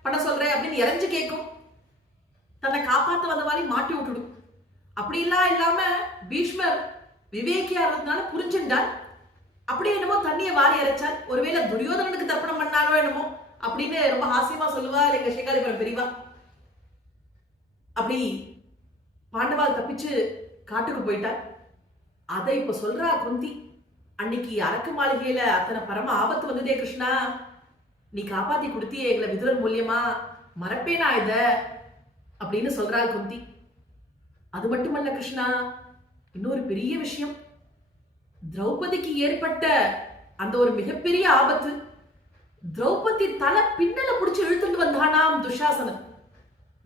பண்ண சொல்றேன் அப்படின்னு இறஞ்சு கேட்கும். தன்னை காப்பாத்த வந்த மாதிரி மாட்டி விட்டுடும். அப்படி இல்லாம பீஷ்மர் விவேகியா இருந்ததுனால புரிஞ்சுட்டார். அப்படி என்னமோ தண்ணியை வாரி இறைச்சார். ஒருவேளை துரியோதனனுக்கு தர்ப்பணம் பண்ணாரோ என்னமோ அப்படின்னு ரொம்ப ஹாஸ்யமா சொல்லுவா எங்க சேகாலிபுரம் பெரியவா. அப்படி பாண்டவால் தப்பிச்சு காட்டுக்கு போயிட்டார். அதை இப்ப சொல்றா குந்தி. அன்னைக்கு அரக்கு மாளிகையில அத்தனை பரம ஆபத்து வந்ததே கிருஷ்ணா, நீ காப்பாத்தி கொடுத்தியே எங்களை விதுரன் மூலியமா, மறப்பேனா இத அப்படின்னு சொல்றாள் குந்தி. அது மட்டுமல்ல கிருஷ்ணா, இன்னொரு பெரிய விஷயம், திரௌபதிக்கு ஏற்பட்ட அந்த ஒரு மிகப்பெரிய ஆபத்து. திரௌபதி தலை பின்னல புடிச்சு இழுத்துட்டு வந்தானாம் துஷாசனன்.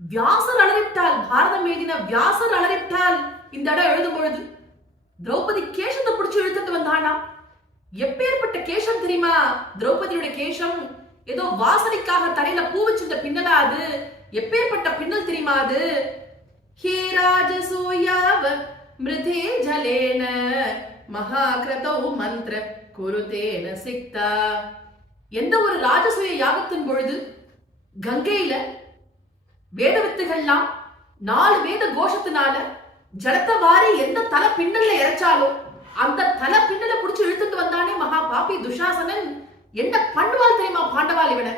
வியாசர் அலறிட்டால், பாரதம் எழுதின வியாசர் அலறிட்டால் இந்த இடம் எழுதும் பொழுது திரௌபதி கேசத்தை பிடிச்சு இழுத்துட்டு வந்தானா. எப்பேற்பட்ட கேசம் தெரியுமா திரௌபதியுடைய கேசம்? ஏதோ வாசனைக்காக தலையில பூ வச்சிருந்த பின்னலா அது? எப்பேற்பட்ட பின்னல் தெரியுமா அது? ஹே ராஜசூயாவ மிருதே ஜலேன மகாக்ரதௌ மந்திர குருதேன சிக்தா. எந்த ஒரு ராஜசூய யாகத்தின் பொழுது கங்கையில வேத வித்துகள்லாம் 4 வேத கோஷத்தினால ஜலத்தை வாரி எந்த தலை பின்னல்ல இறைச்சாலும் அந்த தலை பின்னல புடிச்சு இழுத்துட்டு வந்தானே மகா பாப்பி துஷாசனன், என்ன பண்ணுவாள் தெரியுமா பாண்டவாள் இவனை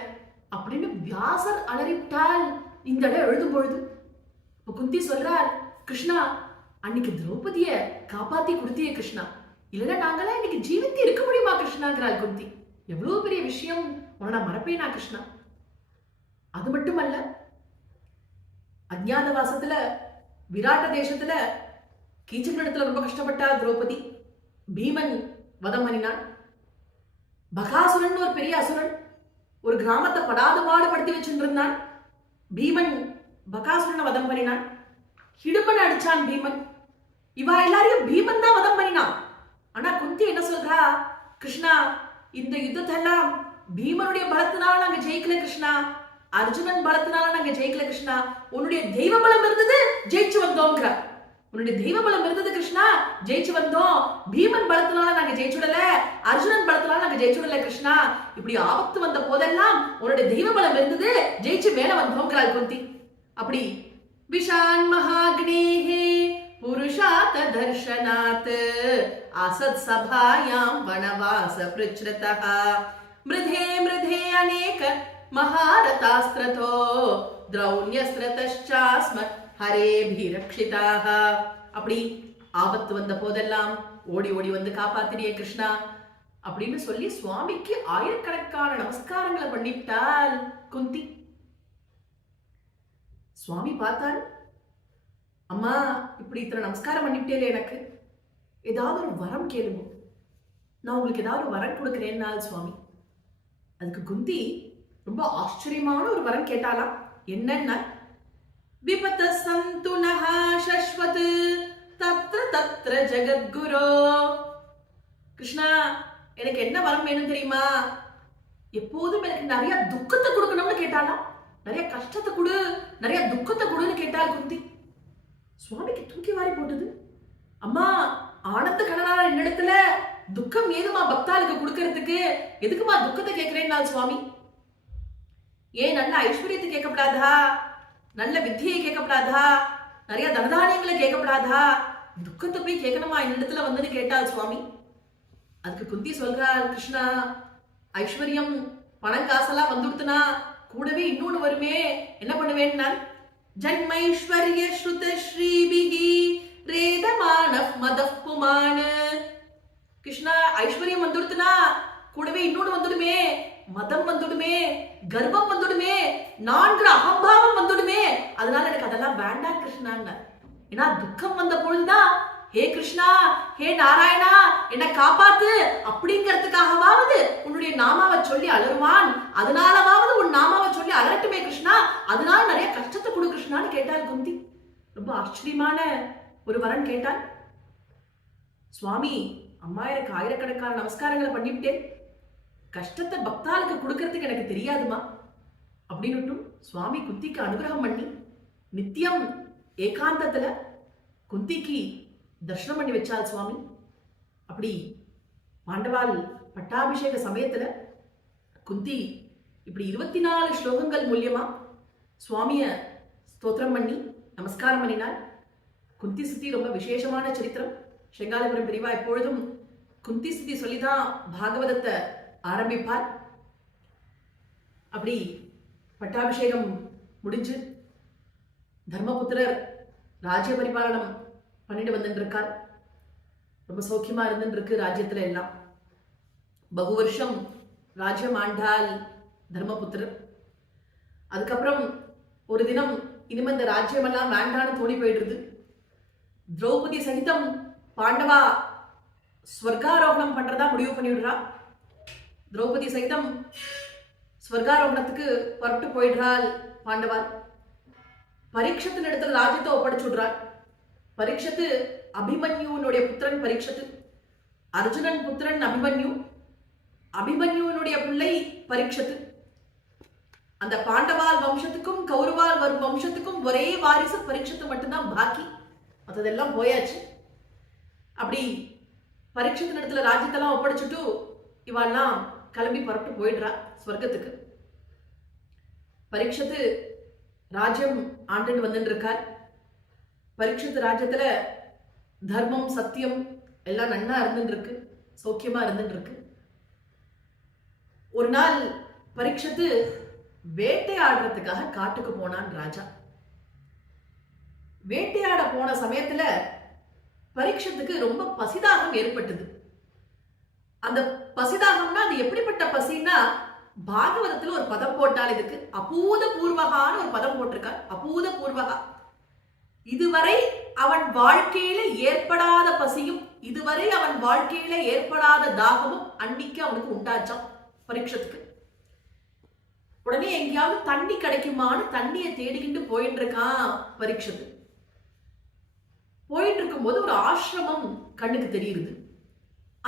அப்படின்னு வியாசர் அலறிட்டால் இந்த இடம் எழுதும் பொழுது. குந்தி சொல்றார், கிருஷ்ணா அன்னைக்கு திரௌபதிய காப்பாத்தி கொடுத்தியே கிருஷ்ணா, இல்லைன்னா நாங்களாம் இன்னைக்கு ஜீவித்து இருக்க முடியுமா கிருஷ்ணாங்கிறாள் குந்தி. எவ்வளவு பெரிய விஷயம், உன்னை மறப்பேனா கிருஷ்ணா. அது மட்டுமல்ல, அஜ்ஞாத வாசத்துல விராட்ட தேசத்துல கீச்சகனிடத்துல ரொம்ப கஷ்டப்பட்டா திரௌபதி. பீமன் வதம் பண்ணினான். பகாசுரன் ஒரு பெரிய அசுரன் ஒரு கிராமத்தை படாது பாடுபடுத்தி வச்சுருந்தான். பீமன் பகாசுரனை வதம் பண்ணினான். இடுமன் அடிச்சான் பீமன். இவா எல்லாரையும் பீமன் தான் வதம் பண்ணினான். ஆனா குந்தி என்ன சொல்றா, கிருஷ்ணா இந்த யுத்தத்தெல்லாம் பீமனுடைய பலத்தினால நாங்க ஜெயிக்கல கிருஷ்ணா, அர்ஜுனன் பலத்தினால நாங்க ஜெயிக்கல கிருஷ்ணா, உன்னுடைய தெய்வ பலம் இருந்தது ஜெயிச்சு வந்தோங்கிற. உன்னுடைய தெய்வ பலம் இருந்தது கிருஷ்ணா, ஜெயிச்சு வந்தோம். பீமன் பலத்தினால நாங்க ஜெயிச்சுடல, அர்ஜுனன் பலத்தினால நாங்க ஜெயிச்சுடல கிருஷ்ணா. இப்படி ஆபத்து வந்த போதெல்லாம் உன்னுடைய தெய்வ பலம் இருந்தது, ஜெயிச்சு மேல வந்தோங்கிறாள் குந்தி. அப்படி விஷான் மகாக்னேஹே புருஷாத் தர்ஷனாத் ஆசத் சபாயாம் வனவாச ப்ருச்ரதஹ மிருதே மிருதே அநேக மகாரதாஸ்த்ரதோ த்ரௌண்யஸ்த்ரதச்சாஸ்ம ஹரேபிரக்ஷிதாக. அப்படி ஆபத்து வந்த போதெல்லாம் ஓடி ஓடி வந்து காப்பாத்திரியே கிருஷ்ணா அப்படின்னு சொல்லி சுவாமிக்கு ஆயிரக்கணக்கான நமஸ்காரங்களை பண்ணிவிட்டாள் குந்தி. சுவாமி பார்த்தால், அம்மா இப்படி இத்தனை நமஸ்காரம் பண்ணிவிட்டேல, எனக்கு ஏதாவது ஒரு வரம் கேளுங்க, நான் உங்களுக்கு ஏதாவது ஒரு வரம் கொடுக்கிறேன்னாள் சுவாமி. அதுக்கு குந்தி ரொம்ப ஆச்சரியமான ஒரு வரம் கேட்டாலாம். என்னன்னா, விபத சந்து நஹ சஸ்வத் தத்ர தத்ர ஜகத்குரு. கிருஷ்ணா எனக்கு என்ன வரம் வேணும் தெரியுமா? எப்போதும் எனக்கு நிறைய துக்கத்தை கொடுக்கணும்னு கேட்டாலாம். நிறைய கஷ்டத்தை கொடு, நிறைய துக்கத்தை கொடுன்னு கேட்டால் குந்தி. சுவாமிக்கு தூக்கி வாரி போட்டது. அம்மா ஆனந்த கடனான என்னிடத்துல துக்கம் ஏதுமா பக்தாளுக்கு கொடுக்கறதுக்கு, எதுக்குமா துக்கத்தை கேட்கிறேன்னாள் சுவாமி. ஏன் நல்ல ஐஸ்வர்யத்தை கேட்கப்படாதா, நல்ல வித்தியை கேட்கப்படாதா, நிறைய தனதானியங்களை கேட்கப்படாதா, துக்கத்தை போய் கேட்கணுமா என்னிடத்துல வந்துன்னு கேட்டாள் சுவாமி. அதுக்கு குந்தி சொல்றாள், கிருஷ்ணா ஐஸ்வர்யம் பணம் காசெல்லாம் வந்துடுத்துனா கூடவே இன்னொன்னு வருமே, என்ன பண்ணுவேன் நான்? ஜன்மைஸ்வர்ய ஸ்ருத ஸ்ரீபிஹி ரேதமானஃப் மதஃப் புமான. கிருஷ்ணா ஐஸ்வர்யம் வந்துடுத்துனா கூடவே இன்னொன்னு வந்துடுமே, மதம் வந்துடுமே, கர்வம் வந்துடுமே, நான்கிற அகம்பாவம் வந்துடுமே. அதனால எனக்கு அதெல்லாம் வேண்டாம் கிருஷ்ணான்னு. ஏன்னா துக்கம் வந்த பொழுதுதான் ஹே கிருஷ்ணா, ஹே நாராயணா என்னை காப்பாத்து அப்படிங்கிறதுக்காகவாவது உன்னுடைய நாமாவை சொல்லி அலறுவான். அதனாலவாவது உன் நாமாவை சொல்லி அலரட்டுமே கிருஷ்ணா, அதனால நிறைய கஷ்டத்தை கொடு கிருஷ்ணான்னு கேட்டாள் குந்தி. ரொம்ப ஆச்சரியமான ஒரு வரன் கேட்டாள். சுவாமி, அம்மா எனக்கு ஆயிரக்கணக்கான நமஸ்காரங்களை பண்ணிவிட்டேன், கஷ்டத்தை பக்தாளுக்கு கொடுக்கறதுக்கு எனக்கு தெரியாதுமா அப்படின்னு சுவாமி குந்திக்கு அனுகிரகம் பண்ணி நித்தியம் ஏகாந்தத்துல குந்திக்கு தர்ஷனம் பண்ணி வச்சாள் சுவாமி. அப்படி பாண்டவால் பட்டாபிஷேக சமயத்துல குந்தி இப்படி 24 ஸ்லோகங்கள் மூலியமா சுவாமிய ஸ்தோத்திரம் பண்ணி நமஸ்காரம் பண்ணினாள். குந்தி ஸ்துதி ரொம்ப விசேஷமான சரித்திரம். ஸ்ரீங்காலபுரம் பெரியவா எப்பொழுதும் குந்தி ஸ்துதி சொல்லிதான் பாகவதத்தை ஆரம்பிப்பார். அப்படி பட்டாபிஷேகம் முடிஞ்சு தர்மபுத்திரர் ராஜ்ய பரிபாலனம் பண்ணிட்டு வந்துட்டு இருக்கார். ரொம்ப சௌக்கியமா இருந்துட்டு இருக்கு ராஜ்யத்துல எல்லாம். பகு வருஷம் ராஜ்யம் ஆண்டால் தர்மபுத்திரர். அதுக்கப்புறம் ஒரு தினம் இனிமே இந்த ராஜ்யம் எல்லாம் வேண்டான்னு தோணி போயிடுறது. திரௌபதி சகிதம் பாண்டவா ஸ்வர்காரோகணம் பண்றதா முடிவு பண்ணிவிடுறா. திரௌபதி சகிதம் ஸ்வர்காரோகணத்துக்கு புறப்பட்டு போயிடுறாள் பாண்டவாள். பரீட்சத்தின் இடத்துல ராஜ்யத்தை ஒப்படைச்சுடுறாள். பரீட்சத்து அபிமன்யுனுடைய புத்திரன் பரீட்சத்து, அர்ஜுனன் புத்திரன் அபிமன்யு, அபிமன்யுனுடைய பிள்ளை பரீட்சத்து. அந்த பாண்டவால் வம்சத்துக்கும் கௌரவால் வம்சத்துக்கும் ஒரே வாரிசு பரீட்சத்து மட்டும்தான் பாக்கி, மற்றதெல்லாம் போயாச்சு. அப்படி பரீட்சத்தின் இடத்துல ராஜ்யத்தெல்லாம் ஒப்படைச்சுட்டு இவெல்லாம் கிளம்பி புறப்பட்டு போயிடுறா ஸ்வர்க்கத்துக்கு. பரீட்சத்து ராஜ்யம் ஆண்டுன்னு வந்துட்டு இருக்கார். பரீட்சத்து ராஜ்யத்துல தர்மம் சத்தியம் எல்லாம் நன்னா இருந்துட்டு இருக்கு, சௌக்கியமா இருந்துட்டு இருக்கு. ஒரு நாள் பரீட்சத்து வேட்டையாடுறதுக்காக காட்டுக்கு போனான் ராஜா. வேட்டையாட போன சமயத்துல பரீட்சத்துக்கு ரொம்ப பசிதாகம் ஏற்பட்டது. அந்த பசிதாகம்னா அது எப்படிப்பட்ட பசின்னா, பாகவதத்துல ஒரு பதம் போட்டால் இதுக்கு அபூத பூர்வகான்னு ஒரு பதம் போட்டிருக்கார். அபூத பூர்வகா, இதுவரை அவன் வாழ்க்கையில ஏற்படாத பசியும் இதுவரை அவன் வாழ்க்கையில ஏற்படாத தாகமும் அன்னைக்கு அவனுக்கு உண்டாச்சான் பரீட்சத்துக்கு. உடனே எங்கேயாவது தண்ணி கிடைக்குமான்னு தண்ணியை தேடிக்கிட்டு போயிட்டு இருக்கான் பரீட்சத்து. இருக்கும்போது ஒரு ஆசிரமம் கண்ணுக்கு தெரியுது.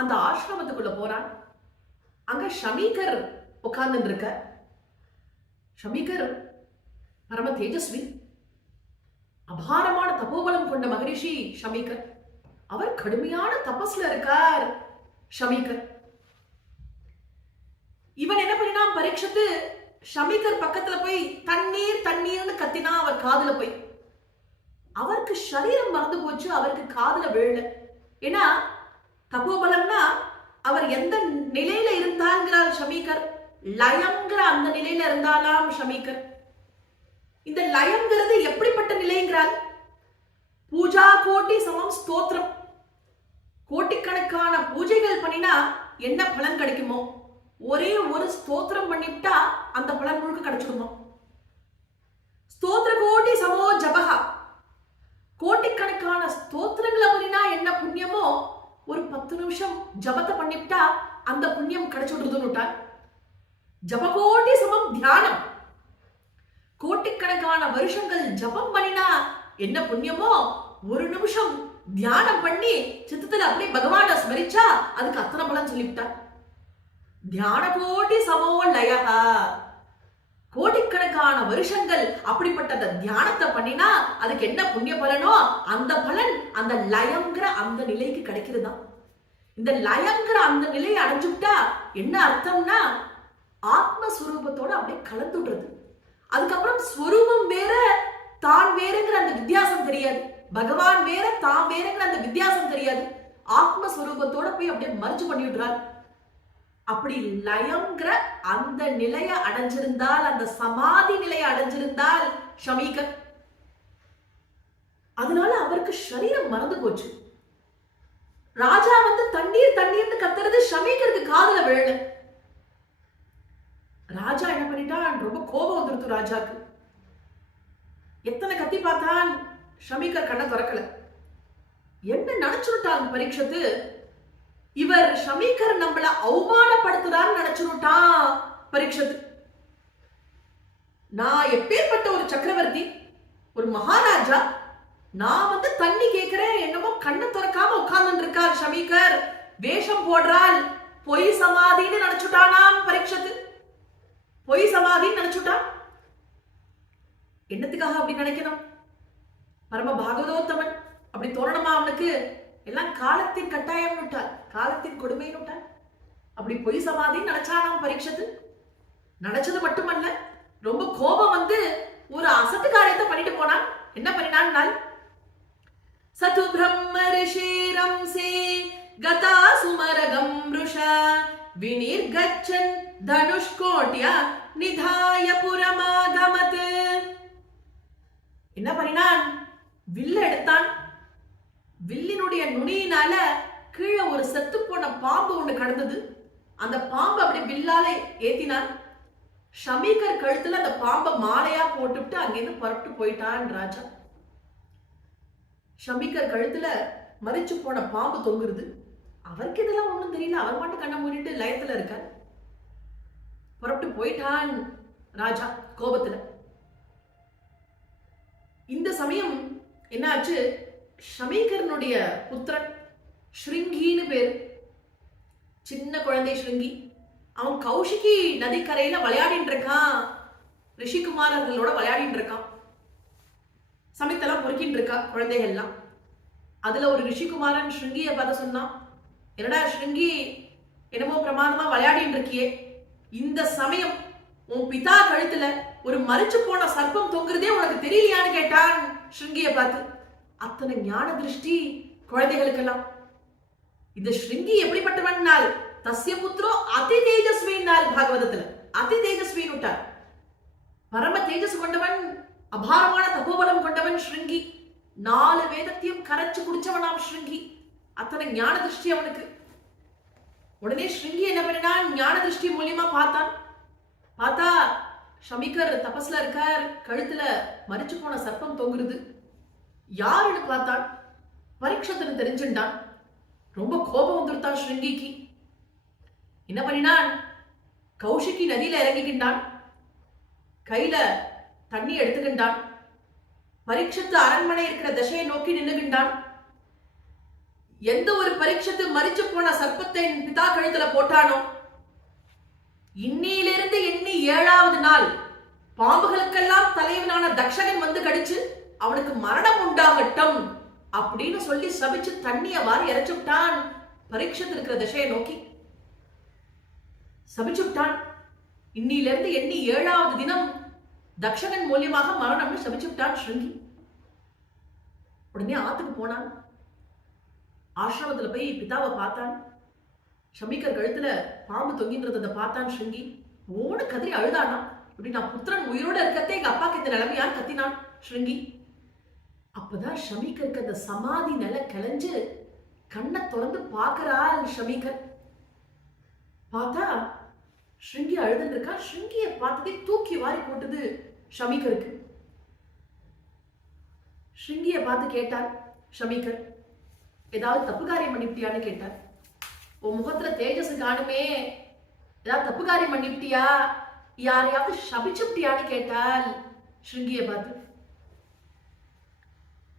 அந்த ஆசிரமத்துக்குள்ள போறான். அங்க ஷமீகர் உட்கார்ந்து இருக்க. ஷமீகர் பரம தேஜஸ்வி, அபாரமான தபோபலம் கொண்ட மகரிஷி ஷமீகர். அவர் கடுமையான தபஸ்ல இருக்கார் ஷமீகர். இவன் என்ன பண்ணினான், பரீட்சித்து ஷமீகர் பக்கத்துல போய் தண்ணீர் தண்ணீர்னு கத்தினா அவர் காதுல போய். அவருக்கு சரீரம் மறந்து போச்சு, அவருக்கு காதுல விழல. ஏன்னா தபோபலம்னா அவர் எந்த நிலையில இருந்தாங்கிறார் ஷமீகர், லயம்ங்கிற அந்த நிலையில இருந்தாலாம் ஷமீகர். இந்த லயம்ங்கிறது எப்படிப்பட்ட நிலைங்கிறார், பூஜா கோட்டி சமம் ஸ்தோத்திரம். கோட்டிக்கணக்கான பூஜைகள் பண்ணினா என்ன பலன் கிடைக்குமோ, ஒரே ஒரு ஸ்தோத்திரம் பண்ணிவிட்டா அந்த பலன் முழுக்க கிடைச்சிடுமோ. ஸ்தோத்திர கோட்டி சமோ ஜபஹா, கோட்டிக்கணக்கான ஸ்தோத்திரங்களை பண்ணினா என்ன புண்ணியமோ, ஒரு 10 நிமிஷம் ஜபத்தை பண்ணிவிட்டா அந்த புண்ணியம் கிடைச்சுடுறதுன்னு. ஜபகோட்டி சமம் தியானம், கோட்டிக்கணக்கான வருஷங்கள் ஜபம் பண்ணினா என்ன புண்ணியமோ, ஒரு நிமிஷம் தியானம் பண்ணி சித்தத்துல அப்படியே பகவானை ஸ்மரிச்சா அதுக்கு அத்தனை பலன் சொல்லிவிட்டா. தியான கோட்டி சமோ லயஹா, கோடிக்கணக்கான வருஷங்கள் அப்படிப்பட்ட தியானத்தை பண்ணினா அதுக்கு என்ன புண்ணிய பலனோ அந்த பலன் அந்த லயம்ங்கிற அந்த நிலைக்கு கிடைக்கிறதா. இந்த லயம்ங்கிற அந்த நிலையை அடைஞ்சுட்டா என்ன அர்த்தம்னா, ஆத்மஸ்வரூபத்தோட அப்படியே கலந்துடுறது. அதுக்கப்புறம் ஸ்வரூபம் வேற தான் வேறுங்கிற அந்த வித்தியாசம் தெரியாது, பகவான் வேற தான் வேறுங்கிற அந்த வித்தியாசம் தெரியாது. ஆத்மஸ்வரூபத்தோட போய் அப்படியே மர்ஜ் பண்ணிவிடுறார். அப்படி லயம்ங்கிற அந்த நிலையை அடைஞ்சிருந்தால், அந்த சமாதி நிலையை அடைஞ்சிருந்தால் ஷமீகர், அதனால அவருக்கு சரீரம் மறந்து போச்சு. ராஜா வந்து தண்ணீர் தண்ணீர்னு கத்துறது ஷமீகருக்கு காதுல விழல. ராஜா என்ன பண்ணிட்டான், ரொம்ப கோபம் வந்துருத்து ராஜாக்கு. எத்தனை கத்தி பார்த்தான், ஷமீகர் கண்ணை திறக்கல. என்ன நினைச்சுட்டான் பரீட்சத்து, இவர் ஷமீகர் நம்மள அவமானப்படுத்துறான்னு நினைச்சுட்டான் பரீட்சத்து. நான் எப்பேற்பட்ட ஒரு சக்கரவர்த்தி, ஒரு மகாராஜா, நான் வந்து தண்ணி கேட்கிறேன், என்னமோ கண்ணை திறக்காம உட்கார்ந்து இருக்கார் ஷமீகர், வேஷம் போடுறாள், பொய் சமாதின்னு நினைச்சுட்டானாம் பரீட்சத்து. பொய் சமாதின்னு நினைச்சுட்டான். என்னத்துக்காக அப்படி நினைக்கணும், பரம பாகவதோத்தமன் அப்படி தோரணமா அவனுக்கு எல்லாம் காலத்தின் கட்டாயம் விட்டார், காலத்தின் கொடுமை விட்டார். அப்படி பொய் சமாதின்னு நினைச்சானாம் பரீட்சத்து. நினைச்சது மட்டுமல்ல, ரொம்ப கோபம் வந்து ஒரு அசட்டு காரியத்தை பண்ணிட்டு போனான். என்ன பண்ணினான், சது பிரம்ம ரிஷிரம் சே கதா சுமரகம் ருஷா வினிர்கச்சன் தனுஷ்கோட்யா நிதாய புரமாகமத். என்ன பண்ணினான், வில்ல எடுத்தான். வில்லினுடைய நுனியினால கீழே ஒரு செத்து போன பாம்பு ஒண்ணு கடந்தது. அந்த பாம்பு அப்படி வில்லால ஏத்தினான். ஷமீகர் கழுத்துல அந்த பாம்பை மாலையா போட்டுவிட்டு அங்கிருந்து புறப்பட்டு போயிட்டான் ராஜா. ஷமீகர் கழுத்துல மரிச்சு போன பாம்பு தொங்குறது. அவருக்கு இதெல்லாம் ஒண்ணும் தெரியல, அவர் மட்டும் கண்ணை மூடிட்டு லயத்துல இருக்கார். புறப்பட்டு போயிட்டான் ராஜா கோபத்துல. இந்த சமயம் என்னாச்சு, ஷமீகரனுடைய புத்திரன் ஸ்ருங்கின்னு பேரு, சின்ன குழந்தை ஸ்ருங்கி, அவன் கௌஷிகி நதிக்கரையில விளையாடிட்டு இருக்கான், ரிஷிகுமாரர்களோட விளையாடிட்டு இருக்கான். சமயத்தெல்லாம் பொறுக்கிட்டு இருக்கா குழந்தைகள்லாம். அதுல ஒரு ரிஷிகுமாரன் ஸ்ருங்கியை பார்த்து சொன்னான், என்னடா ஸ்ருங்கி, என்னமோ பிரமாதமா விளையாடிட்டு இருக்கியே, இந்த சமயம் உன் பிதா கழுத்துல ஒரு மரிச்சு போன சர்ப்பம் தொங்குறதே உனக்கு தெரியலையான்னு கேட்டான் ஸ்ருங்கியை பார்த்து. அத்தனை ஞான திருஷ்டி குழந்தைகளுக்கெல்லாம். இந்த ஸ்ருங்கி எப்படிப்பட்டவனால், தஸ்ய புத்திரோ அதி தேஜஸ்வினால், பாகவதத்துல அதி தேஜஸ்வின்னு விட்டார். பரம தேஜஸ் கொண்டவன், அபாரமான தபோபலம் கொண்டவன் ஸ்ருங்கி. 4 வேதத்தையும் கரைச்சு குடிச்சவனாம் ஸ்ருங்கி. அத்தனை ஞான திருஷ்டி அவனுக்கு. உடனே ஸ்ருங்கி என்ன பண்ணினான், ஞான திருஷ்டி மூலியமா பார்த்தான். பார்த்தா ஷமீகர் தபஸ்ல இருக்கார், கழுத்துல மரிச்சு போன சர்ப்பம் தொங்குறது. யாருன்னு பார்த்தான், பரீட்சத்துன்னு தெரிஞ்சுட்டான். ரொம்ப கோபம் வந்துருத்தான் ஸ்ருங்கிக்கு. என்ன பண்ணினான், கௌஷிகி நதியில இறங்கிக்கின்றான், கையில தண்ணி எடுத்துக்கின்றான். பரீட்சத்து அரண்மனை இருக்கிற திசையை நோக்கி நின்னுகின்றான். எந்த ஒரு பரீட்சத்து மரிச்சு போன சர்ப்பத்தை பிதா கழுத்துல போட்டானோ, இன்னிலிருந்து எண்ணி 7வது நாள் பாம்புகளுக்கெல்லாம் தலைவனான தக்ஷகன் வந்து கடிச்சு அவனுக்கு மரணம் உண்டாகட்டும் அப்படின்னு சொல்லி சபிச்சு தண்ணிய வாரி இறைச்சு விட்டான். பரீட்சத்து இருக்கிற திசையை நோக்கி சபிச்சு விட்டான். இன்னிலிருந்து எண்ணி 7வது தினம் தக்ஷகன் மூலியமாக மரணம்னு சபிச்சு விட்டான் ஸ்ருங்கி. உடனே ஆத்துக்கு போனான். ஆசிரமத்துல போய் பிதாவை பார்த்தான். ஷமீகர் கழுத்துல பாம்பு தொங்கின்றதை பார்த்தான் ஸ்ருங்கி. ஓடு கதறி அழுதானா. இப்படி நான் புத்திரன் உயிரோட இருக்கத்தே எங்க அப்பாக்கு இந்த நிலைமையான்னு கத்தினான் ஸ்ருங்கி. அப்பதான் ஷமீகருக்கு அந்த சமாதி நிலை கிளஞ்சு கண்ணை திறந்து பார்க்கறாள் ஷமீகர். பார்த்தா ஸ்ருங்கி அழுதுன்னு இருக்கா. ஸ்ருங்கிய பார்த்ததே தூக்கி வாரி போட்டது ஷமீகருக்கு. ஸ்ருங்கிய பார்த்து கேட்டார் ஷமீகர், ஏதாவது தப்பு காரியம் பண்ணிவிட்டியான்னு கேட்டார். உன் முகத்துல தேஜஸ் காணுமே, ஏதாவது தப்பு காரியம் பண்ணிவிட்டியா, யாரையாவது சபிச்சுட்டியான்னு கேட்டால் ஸ்ருங்கிய பார்த்து.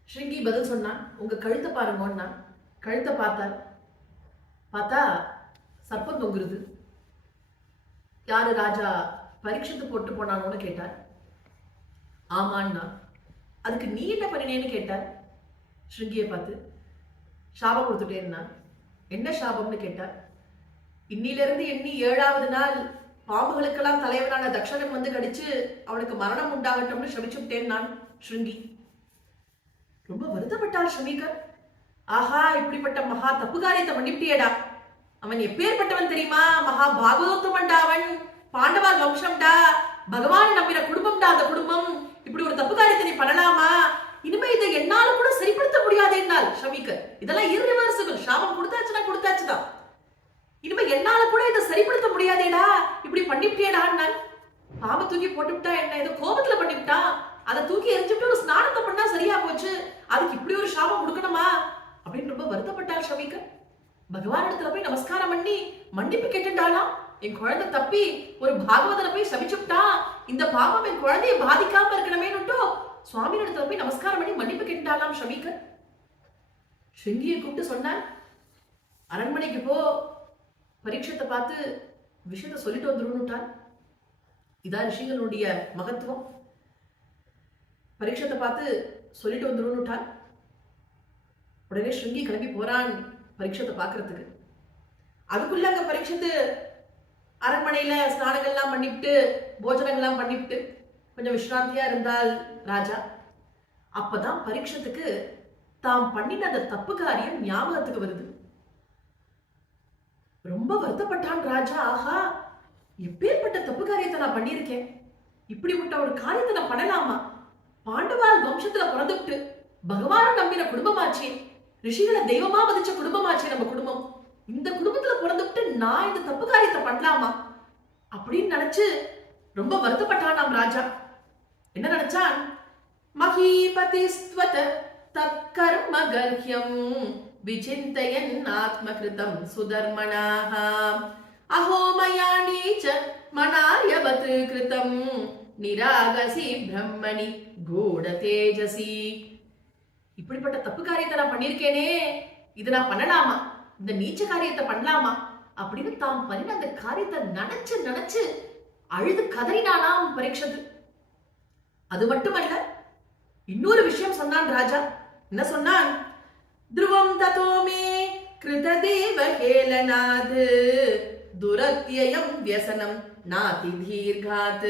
ஸ்ருங்கி பதில் சொன்னான், உங்க கழுத்தை பாருங்கன்னா. கழுத்தை பார்த்தார். பார்த்தா சர்ப்பம் தொங்குறது. யாரு ராஜா பரீட்சத்து போட்டு போனானோன்னு கேட்டார். ஆமான்னா. அதுக்கு நீ என்ன பண்ணினேன்னு கேட்டார் ஸ்ருங்கியை பார்த்து. சாபம் கொடுத்துட்டேன்னா. என்ன சாபம்னு கேட்டார். இன்னிலிருந்து எண்ணி 7வது நாள் பாம்புகளுக்கெல்லாம் தலைவனான தக்ஷகன் வந்து கடிச்சு அவனுக்கு மரணம் உண்டாகட்டும்னு சபிச்சுட்டேன் நான் ஸ்ருங்கி. ரொம்ப வருத்தப்பட்டாள் ஷமீகர். ஆஹா, இப்படிப்பட்ட மகா தப்பு காரியத்தை பண்ணிவிட்டியடா. அவன் எப்பேற்பட்டவன் தெரியுமா? மகா பாகவதோத்தமன்டா அவன். பாண்டவால் வம்சம்டா. பகவான் நம்பின குடும்பம்டா அந்த குடும்பம். இப்படி ஒரு தப்பு காரியத்தை நீ பண்ணலாமா? இனிமே இதை என்னால கூட சரிப்படுத்த முடியாது என்னால் ஷமீகர். இதெல்லாம் இர்ரிவர்சிபிள். சாபம் கொடுத்தாச்சுன்னா கொடுத்தாச்சுதான். இனிமே என்னால கூட இதை சரிப்படுத்த முடியாதேடா. இப்படி பண்ணிவிட்டியடா. நான் பாம்பை தூக்கி போட்டுவிட்டா என்ன, ஏதோ கோபத்துல பண்ணிவிட்டா. அதை தூக்கி எரிஞ்சுட்டு ஒரு ஸ்நானத்தை பண்ணா சரியா போச்சு. அதுக்கு இப்படி ஒரு சாபம் கொடுக்கணுமா அப்படின்னு ரொம்ப வருத்தப்பட்டாள் ஷமீகர். பகவான் இடத்துல போய் நமஸ்காரம் பண்ணி மன்னிப்பு கேட்டுட்டாலாம். என் குழந்தை தப்பி ஒரு பாகவதனை போய் சபிச்சுட்டா, இந்த பாவம் என் குழந்தைய பாதிக்காம இருக்கணுமேனுட்டோ சுவாமி இடத்துல போய் நமஸ்காரம் பண்ணி மன்னிப்பு கேட்டுட்டாலாம் ஷமீகர். ஸ்ருங்கியை கூப்பிட்டு சொன்னான், அரண்மனைக்கு போ, பரீட்சத்தை பார்த்து விஷயத்தை சொல்லிட்டு வந்துருன்னுட்டான். இதான் ரிஷிகளுடைய மகத்துவம். பரீட்சத்தை பார்த்து சொல்லிட்டு வந்துருன்னுட்டான். உடனே ஸ்ருங்கி கிளம்பி போறான் பரீட்சத்தை பார்க்கறதுக்கு. அதுக்குள்ள அங்க பரீட்சத்து அரண்மனையில ஸ்நானங்கள்லாம் பண்ணிவிட்டு போஜனங்கள்லாம் பண்ணிவிட்டு கொஞ்சம் விஸ்ராந்தியா இருந்தால் ராஜா. அப்பதான் பரீட்சத்துக்கு தாம் பண்ணின அந்த தப்பு காரியம் ஞாபகத்துக்கு வருது. ரொம்ப வருத்தப்பட்டான் ராஜா. ஆஹா, எப்பேற்பட்ட தப்பு காரியத்தை நான் பண்ணியிருக்கேன். இப்படிப்பட்ட ஒரு காரியத்தை நான் பண்ணலாமா? பாண்டவால் வம்சத்துல பிறந்துட்டு பகவான நம்பின குடும்பமாச்சே, ரிஷிகளை தெய்வமா மதிச்ச குடும்பமாச்சே நம்ம குடும்பம். இந்த குடும்பத்துல பிறந்துட்டு நான் இந்த தப்பு காரியத்தை பண்ணலாமா அப்படின்னு நினைச்சு ரொம்ப வருத்தப்பட்டான் நாம் ராஜா. என்ன நினைச்சான்? மகீபதிஸ்வத தற்கர்ம கர்ஹ்யம் விசிந்தயன் ஆத்மகிருதம் சுதர்மணாஹ அஹோமயானீச்ச மனார்யவத் கிருதம் நிராகசி பிரம்மணி கூட தேஜசி. இப்படிப்பட்ட தப்பு காரியத்தை நான் பண்ணிருக்கேனே, இதை நான் பண்ணலாமா, இந்த நீச்ச காரியத்தை பண்ணலாமா அப்படின்னு தாம் பண்ணின அந்த காரியத்தை நினைச்சு நினைச்சு அழுது கதறினானாம் பரீட்சத்து. அது மட்டுமல்ல, இன்னொரு விஷயம் சொன்னான் ராஜா. என்ன சொன்னான்? துருவம் ததோமே கிருததேவ ஹேலநாத் துரத்யயம் வியசனம் நாதி தீர்காத்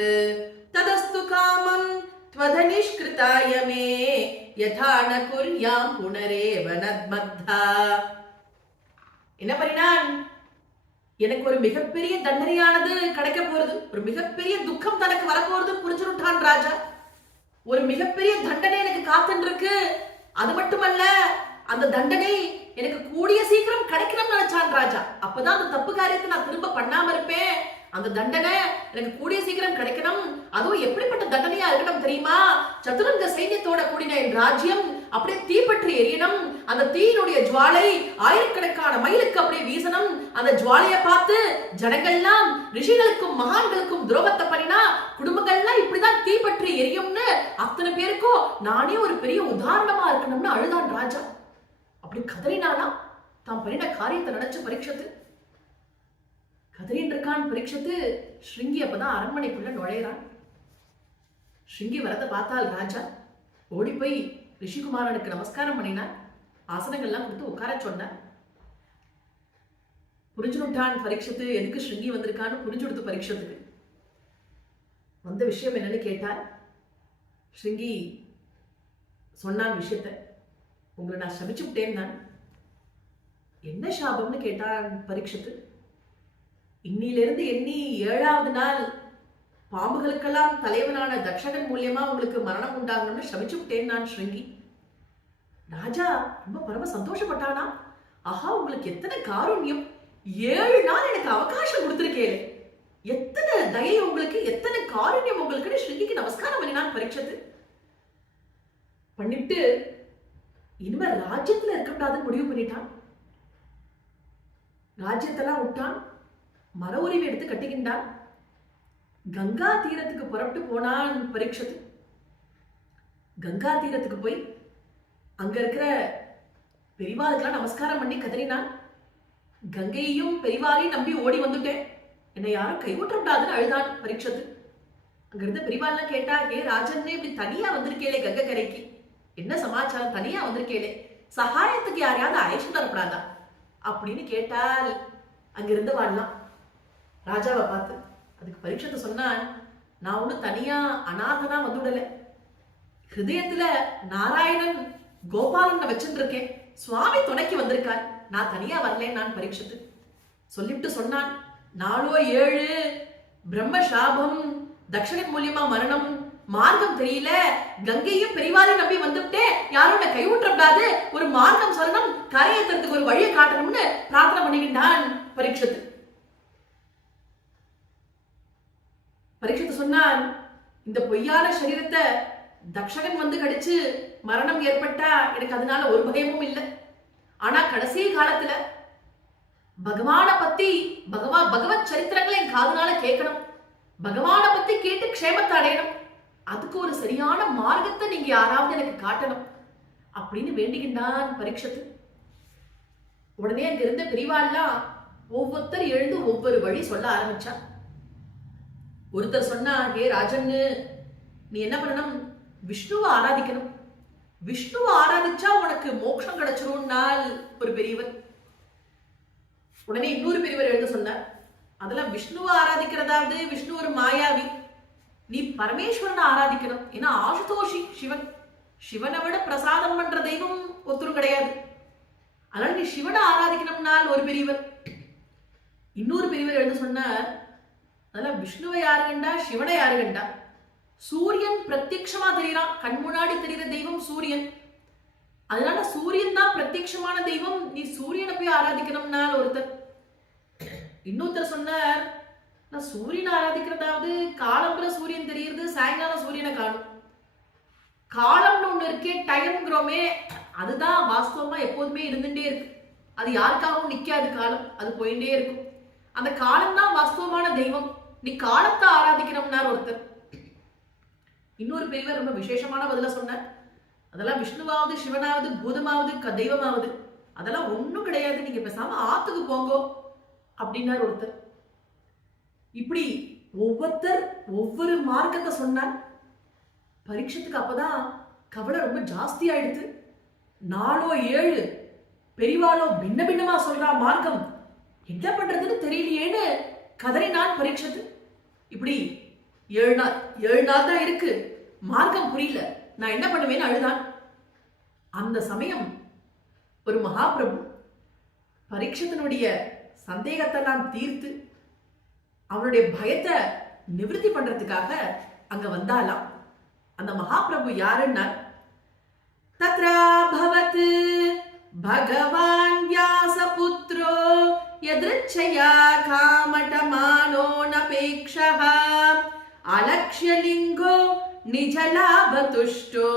ததஸ்து காமம் த்வதனிஷ்கிருதாய மே யதா ந குர்யாம் புனரேவ நத்மத்தா. என்ன பண்ணினான்? எனக்கு ஒரு மிகப்பெரிய தண்டனையானது கிடைக்க போறது, ஒரு மிகப்பெரிய துக்கம் தனக்கு வரப்போறது புரிஞ்சுட்டான் ராஜா. ஒரு மிகப்பெரிய தண்டனை எனக்கு காத்துன்னு இருக்கு. அது மட்டுமல்ல, அந்த தண்டனை எனக்கு கூடிய சீக்கிரம் கிடைக்கணும்னு நினைச்சான் ராஜா. அப்பதான் அந்த தப்பு காரியத்தை நான் திரும்ப பண்ணாம இருப்பேன். அந்த தண்டனை எனக்கு கூடிய சீக்கிரம் கிடைக்கணும். அதுவும் எப்படிப்பட்ட தண்டனையா இருக்கணும் தெரியுமா? சதுரங்க சைன்யத்தோட கூடின என் ராஜ்யம் அப்படியே தீப்பற்றி எரியணும். அந்த தீயினுடைய ஜுவாலை ஆயிரக்கணக்கான மைலுக்கு அப்படியே வீசணும். அந்த ஜுவாலையை பார்த்து ஜனங்கள்லாம் ரிஷிகளுக்கும் மகான்களுக்கும் துரோகத்தை பண்ணினா குடும்பங்கள்லாம் இப்படிதான் தீப்பற்றி எரியும்னு அத்தனை பேருக்கும் நானே ஒரு பெரிய உதாரணமா இருக்கணும்னு அழுதான் ராஜா. அப்படி கதறினானா தாம் பண்ணின காரியத்தை நினைச்சு பரீட்சத்து கதறின் இருக்கான். பரீட்சத்து ஸ்ருங்கி அப்பதான் அரண்மனைக்குள்ள நுழையிறான். ஸ்ருங்கி வரத பார்த்தால் ராஜா ஓடி போய் ரிஷிகுமாரனுக்கு நமஸ்காரம் பண்ணினார். ஆசனங்கள்லாம் கொடுத்து உட்கார சொன்னார். புரிஞ்சுட்டான் பரீட்சத்து எதுக்கு ஸ்ருங்கி வந்திருக்கான்னு புரிஞ்சு கொடுத்து பரீட்சத்துக்கு வந்த விஷயம் என்னன்னு கேட்டார். ஸ்ருங்கி சொன்னான் விஷயத்த, உங்களை நான் சபிச்சு விட்டேன் நான். என்ன சாபம்னு கேட்டான் பரீட்சத்து. இன்னிலிருந்து எண்ணி 7வது நாள் பாம்புகளுக்கெல்லாம் தலைவனான தக்ஷகன் மூலியமா உங்களுக்கு மரணம் உண்டாகணும்னு சபிச்சு விட்டேன் நான் ஸ்ருங்கி. ராஜா ரொம்ப பரம சந்தோஷப்பட்டானா. ஆஹா, உங்களுக்கு எத்தனை காருண்யம், 7 நாள் எனக்கு அவகாசம் கொடுத்திருக்கே, எத்தனை தயை உங்களுக்கு, எத்தனை காருண்யம் உங்களுக்கு. ஸ்ருங்கிக்கு நமஸ்காரம் பண்ணினான் பரீட்சத்து. பண்ணிட்டு இனிமே ராஜ்யத்துல இருக்கக்கூடாதுன்னு முடிவு பண்ணிட்டான். ராஜ்யத்தெல்லாம் விட்டான். மர உரிமை எடுத்து கட்டிக்கின்றான். கங்கா தீரத்துக்கு புறப்பட்டு போனான் பரீட்சத்து. கங்கா தீரத்துக்கு போய் அங்க இருக்கிற பெரிவாளுக்கெல்லாம் நமஸ்காரம் பண்ணி கதறினான். கங்கையையும் பெரிவாரையும் நம்பி ஓடி வந்துட்டேன், என்னை யாரும் கைவிட்டக்கூடாதுன்னு அழுதான் பரீட்சத்து. அங்க இருந்த பெரிவாள்லாம் கேட்டா, ஏ ராஜன் இப்படி தனியா வந்திருக்கேளே கங்கை கரைக்கு, என்ன சமாச்சாரம், தனியா வந்திருக்கேளே, சகாயத்துக்கு யாரையாவது அழைச்சு தரப்படாதா அப்படின்னு கேட்டால் அங்கிருந்து வாழலாம் ராஜாவை பார்த்து. அதுக்கு பரீட்சத்தை சொன்னான், நான் ஒண்ணு தனியா அநாதனா வந்துடல, ஹிருதயத்துல நாராயணன் கோபாலன் வச்சுட்டு இருக்கேன், சுவாமி துணைக்கு வந்திருக்கார், நான் தனியா வரலேன் நான் பரீட்சத்து சொல்லிவிட்டு சொன்னான். 4 7 பிரம்ம சாபம், தக்ஷகன் மூலியமா மரணம், மார்க்கம் தெரியல, கங்கையும் பெரிவாரையும் நம்பி வந்துட்டே, யாரும் கைவிட்டக்கூடாது, ஒரு மார்க்கம் சொல்லணும், கரையேற்றத்துக்கு ஒரு வழியை காட்டணும்னு பிரார்த்தனை பண்ணிக்கிட்டான் பரீட்சத்து. பரீட்சத்து சொன்னான், இந்த பொய்யான சரீரத்தை தக்ஷகன் வந்து கடிச்சு மரணம் ஏற்பட்டா எனக்கு அதனால ஒரு பயமும் இல்லை. ஆனா கடைசி காலத்துல பகவான பத்தி பகவத் சரித்திரங்களை என் காதுனால கேட்கணும், பகவான பத்தி கேட்டு க்ஷேமத்தை அடையணும், அதுக்கு ஒரு சரியான மார்க்கத்தை நீங்க யாராவது எனக்கு காட்டணும் அப்படின்னு வேண்டிக்கின்றான் பரீட்சத்து. உடனே அங்க இருந்த பெரியவாள்லாம் ஒவ்வொருத்தர் எழுந்து ஒவ்வொரு வழி சொல்ல ஆரம்பிச்சான். ஒருத்தர் சொன்னா, ஹே ராஜன்னு, நீ என்ன பண்ணணும், விஷ்ணுவை ஆராதிக்கணும், விஷ்ணுவை ஆராதிச்சா உனக்கு மோட்சம் கிடைச்சிரும்னால் ஒரு பெரியவர். உடனே இன்னொரு பெரியவர் எழுத சொன்னார், அதெல்லாம் விஷ்ணுவை ஆராதிக்கிறதாவது, விஷ்ணு ஒரு மாயாவி, நீ பரமேஸ்வரனை ஆராதிக்கணும், ஏன்னா ஆசுதோஷி சிவன், சிவனை விட பிரசாதம் பண்ற தெய்வம் ஒருத்தரும் கிடையாது, அதனால நீ சிவனை ஆராதிக்கணும்னால் ஒரு பெரியவர். இன்னொரு பெரியவர் எழுத சொன்னார், அதெல்லாம் விஷ்ணுவை யாரு கண்டா, சிவனை யாரு கண்டா, சூரியன் பிரத்யட்சமா தெரியறான், கண் முன்னாடி தெரிகிற தெய்வம் சூரியன், அதனால சூரியன் தான் பிரத்யட்சமான தெய்வம், நீ சூரியனை போய் ஆராதிக்கணும்னால் ஒருத்தர். இன்னொருத்தர் சொன்னார், நான் சூரியனை ஆராதிக்கிறதாவது, காலம்புற சூரியன் தெரியுது, சாயங்காலம் சூரியனை காணும், காலம்னு ஒண்ணு இருக்கே டைம்ங்கிறோமே, அதுதான் வாஸ்தவமா எப்போதுமே இருந்துட்டே இருக்கு, அது யாருக்காகவும் நிக்காது, காலம் அது போயிட்டே இருக்கும், அந்த காலம் தான் வாஸ்தவமான தெய்வம், நீ காலத்தை ஆராதிக்கணும்னார் ஒருத்தர். இன்னொரு பெரியவர் ரொம்ப விசேஷமான பதில சொன்னார், அதெல்லாம் விஷ்ணுவாவது சிவனாவது பூதமாவது தெய்வமாவது அதெல்லாம் ஒண்ணும் கிடையாது, நீங்க பேசாம ஆத்துக்கு போங்கோ அப்படின்னார் ஒருத்தர். இப்படி ஒவ்வொருத்தர் ஒவ்வொரு மார்க்கத்தை சொன்னார். பரீட்சத்துக்கு அப்பதான் கவலை ரொம்ப ஜாஸ்தி ஆயிடுது. 4 7 பெரிவாளோ பின்ன பின்னமா சொல்றா மார்க்கம், என்ன பண்றதுன்னு தெரியலையேன்னு கதறினான் பரீட்சத்து. இப்படி 7 நாள் தான் இருக்கு, மார்க்கம் புரியல, நான் என்ன பண்ணுவேன்னு அழுதான். அந்த சமயம் ஒரு மகாபிரபு பரீட்சத்தினுடைய சந்தேகத்தெல்லாம் தீர்த்து அவனுடைய பயத்தை நிவர்த்தி பண்றதுக்காக அங்க வந்தாலாம். அந்த மகாபிரபு யாருன்னா, தத்ரா பவத் பகவான் வியாசபுத்ரோ யத்ருச்சயா காமடமானோ நபேக்ஷஹ அலக்ஷ்யலிங்கோ நிஜலாபதுஷ்டோ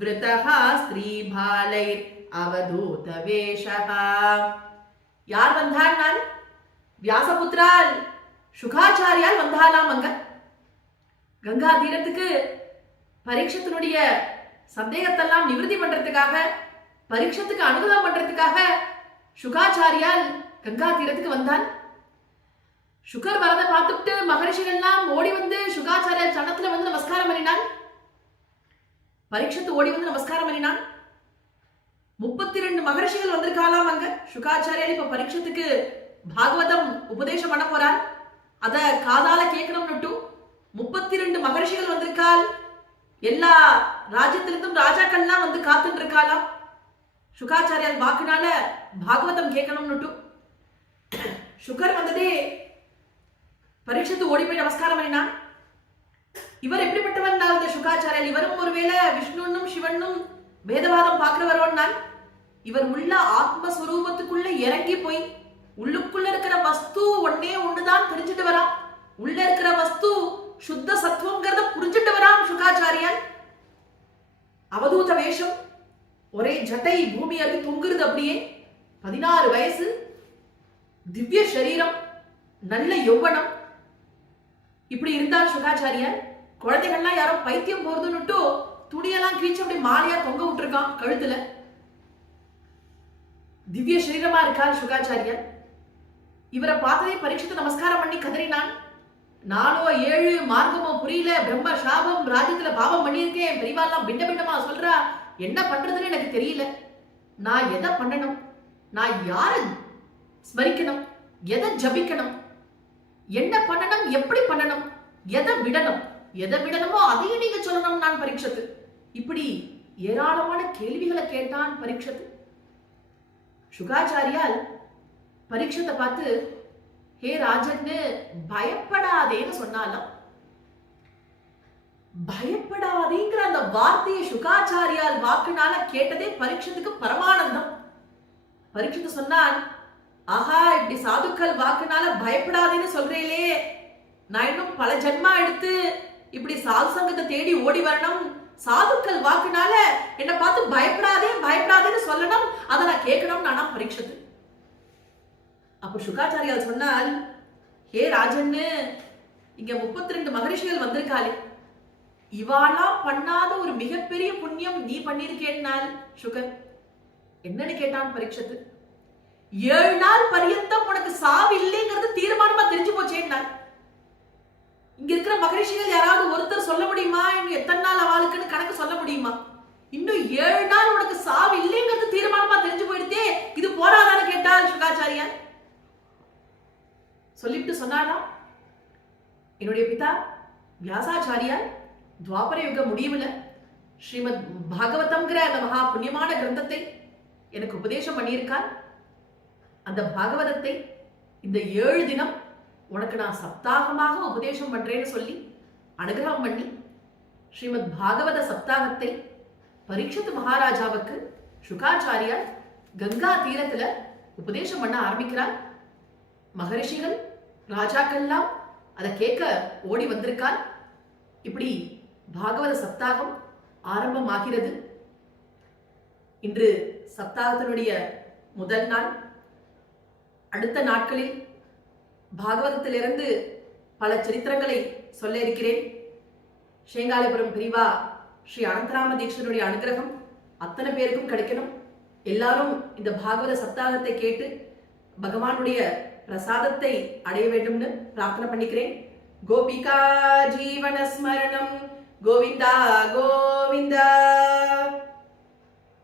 விருதஹ ஸ்ரீபாலைர் அவதூத வேஷஹ. யார் வந்தாள்? வியாசபுத்திரால் சுகாச்சாரியால் வந்தாலாம். அங்க கங்கா தீரத்துக்கு பரீட்சத்தினுடைய சந்தேகத்தெல்லாம் நிவர்த்தி பண்றதுக்காக, பரீட்சத்துக்கு அனுகூலம் பண்றதுக்காக சுகாச்சாரியால் கங்கா தீரத்துக்கு வந்தான். சுகர் வரதை பார்த்துட்டு மகரிஷிகள்லாம் ஓடி வந்து சுகாச்சாரியால் சன்னத்துல வந்து நமஸ்காரம் பண்ணினான். பரீட்சித்து ஓடி வந்து நமஸ்காரம் பண்ணினான். 32 மகரிஷிகள் வந்திருக்காலாம் அங்க. சுகாச்சாரியால் இப்ப பரீட்சத்துக்கு பாகவதம் உபதேசம் பண்ண போறார். அத காதால கேட்கணும்னுட்டு 32 மகரிஷிகள் வந்திருக்கால். எல்லா ராஜ்யத்திலிருந்தும் ராஜாக்கள்லாம் வந்து காத்துட்டு இருக்காளாம். சுகாச்சாரியால் வாக்குனால பாகவதம் கேட்கணும்னுட்டு சுகர் வந்ததே பரீட்சித்து ஓடி போய் நமஸ்காரம் பண்ணினான். இவர் எப்படிப்பட்டவன் இந்த சுகாச்சாரியால்? இவரும் ஒருவேளை விஷ்ணுன்னும் சிவனும் வேதவாதம் பார்க்கிறவரோன்னால் இவர் உள்ள ஆத்மஸ்வரூபத்துக்குள்ள இறங்கி போய் உள்ளுக்குள்ள இருக்கிற வஸ்து ஒன்னே ஒண்ணுதான் தெரிஞ்சுட்டு வரான். உள்ள இருக்கிற வஸ்து சுத்த சத்துவங்கிறத புரிஞ்சுட்டு வரான் சுகாச்சாரியால். அவதூத வேஷம், ஒரே ஜட்டை, பூமி அருகே தொங்குறது அப்படியே. 16 வயசு, திவ்ய சரீரம், நல்ல யௌவனம். இப்படி இருந்தார் சுகாச்சாரியார். குழந்தைகள்லாம் யாரோ பைத்தியம் போறதுன்னுட்டு துணியெல்லாம் கிழிச்சு அப்படி மாலையா தொங்க விட்டுருக்கான் கழுத்துல. திவ்ய சரீரமா இருக்கார் சுகாச்சாரியார். இவரை பார்த்ததே பரீட்சித்து நமஸ்காரம் பண்ணி கதறினான். 4 7 மார்க்கமோ புரியல, பிரம்ம சாபம், ராஜ்யத்துல பாவம் பண்ணியிருக்கேன், பெரியவாள்லாம் பிண்ட பிண்டமா சொல்றா, என்ன பண்றதுன்னு எனக்கு தெரியல. நான் எதை பண்ணணும், நான் யார ஸ்மரிக்கணும், எதை ஜபிக்கணும், என்ன பண்ணணும், எப்படி பண்ணணும், எதை விடணுமோ அதையும் நீங்க சொல்லணும் நான் பரீட்சத்து. இப்படி ஏராளமான கேள்விகளை கேட்டான் பரீட்சத்து. சுகாச்சாரியால் பரீட்சத்தை பார்த்து, ஹே ராஜன்னு பயப்படாதேன்னு சொன்னாலும், பயப்படாதேங்கிற அந்த வார்த்தையை சுகாச்சாரியால் வாக்குனால கேட்டதே பரீட்சத்துக்கு பரமானந்தம். பரீட்சத்து சொன்னான், ஆஹா, இப்படி சாதுக்கள் வாக்குனால பயப்படாதேன்னு சொல்றேலே, நான் இன்னும் பல ஜென்மா எடுத்து இப்படி சாது சங்கத்தை தேடி ஓடி வரணும், சாதுக்கள் வாக்குனால என்ன பார்த்து பயப்படாதேன்னு சொல்லணும், அதை நான் கேட்கணும் நானா பரீட்சத்து. அப்ப சுகாச்சாரியால் சொன்னால், ஹே ராஜன்னு, இங்க 32 மகரிஷிகள் வந்திருக்காளே, இவாளா பண்ணாத ஒரு மிகப்பெரிய புண்ணியம் நீ பண்ணிருக்கேன்னால் சுகர் என்னன்னு கேட்டான் பரீட்சத்து. 7 நாள் பரியந்தம் உனக்கு சாவு இல்லைங்கிறது தீர்மானமா தெரிஞ்சு போச்சேன்னா, இங்க இருக்கிற மகரிஷிகள் யாராவது ஒருத்தர் சொல்ல முடியுமா இன்னும் எத்தனை நாள் அவளுக்குன்னு கணக்கு சொல்ல முடியுமா? இன்னும் 7 நாள் உனக்கு சாவு இல்லைங்கிறது தீர்மானமா தெரிஞ்சு போயிடுதே, இது போராதான்னு கேட்டார் சுகாச்சாரியார். சொல்லிட்டு சொன்னாரா, என்னுடைய பிதா வியாசாச்சாரியார் துவாபர யுக முடிவுல ஸ்ரீமத் பாகவதம்ங்கிற அந்த மகா புண்ணியமான கிரந்தத்தை எனக்கு உபதேசம் பண்ணியிருக்கார். அந்த பாகவதத்தை இந்த 7 தினம் உனக்கு நான் சப்தாகமாக உபதேசம் பண்றேன்னு சொல்லி அனுகிரகம் பண்ணி ஸ்ரீமத் பாகவத சப்தாகத்தை பரீட்சித் மகாராஜாவுக்கு சுகாச்சாரியார் கங்கா தீரத்துல உபதேசம் பண்ண ஆரம்பிக்கிறார். மகரிஷிகள் ராஜாக்கள்லாம் அதை கேட்க ஓடி வந்திருக்கார். இப்படி பாகவத சப்தாகம் ஆரம்பமாகிறது. இன்று சப்தாகத்தினுடைய முதல் நாள். அடுத்த நாட்களில் பாகவதத்திலிருந்து பல சரித்திரங்களை சொல்ல இருக்கிறேன். ஸ்ரீங்காலபுரம் பிரிவா ஸ்ரீ அனந்தராம தீட்சனுடைய அனுகிரகம் அத்தனை பேருக்கும் கிடைக்கணும். எல்லாரும் இந்த பாகவத சப்தாகத்தை கேட்டு பகவானுடைய பிரசாதத்தை அடைய வேண்டும்னு பிரார்த்தனை பண்ணிக்கிறேன். கோபிகா ஜீவன ஸ்மரணம் கோவிந்தா கோவிந்தா.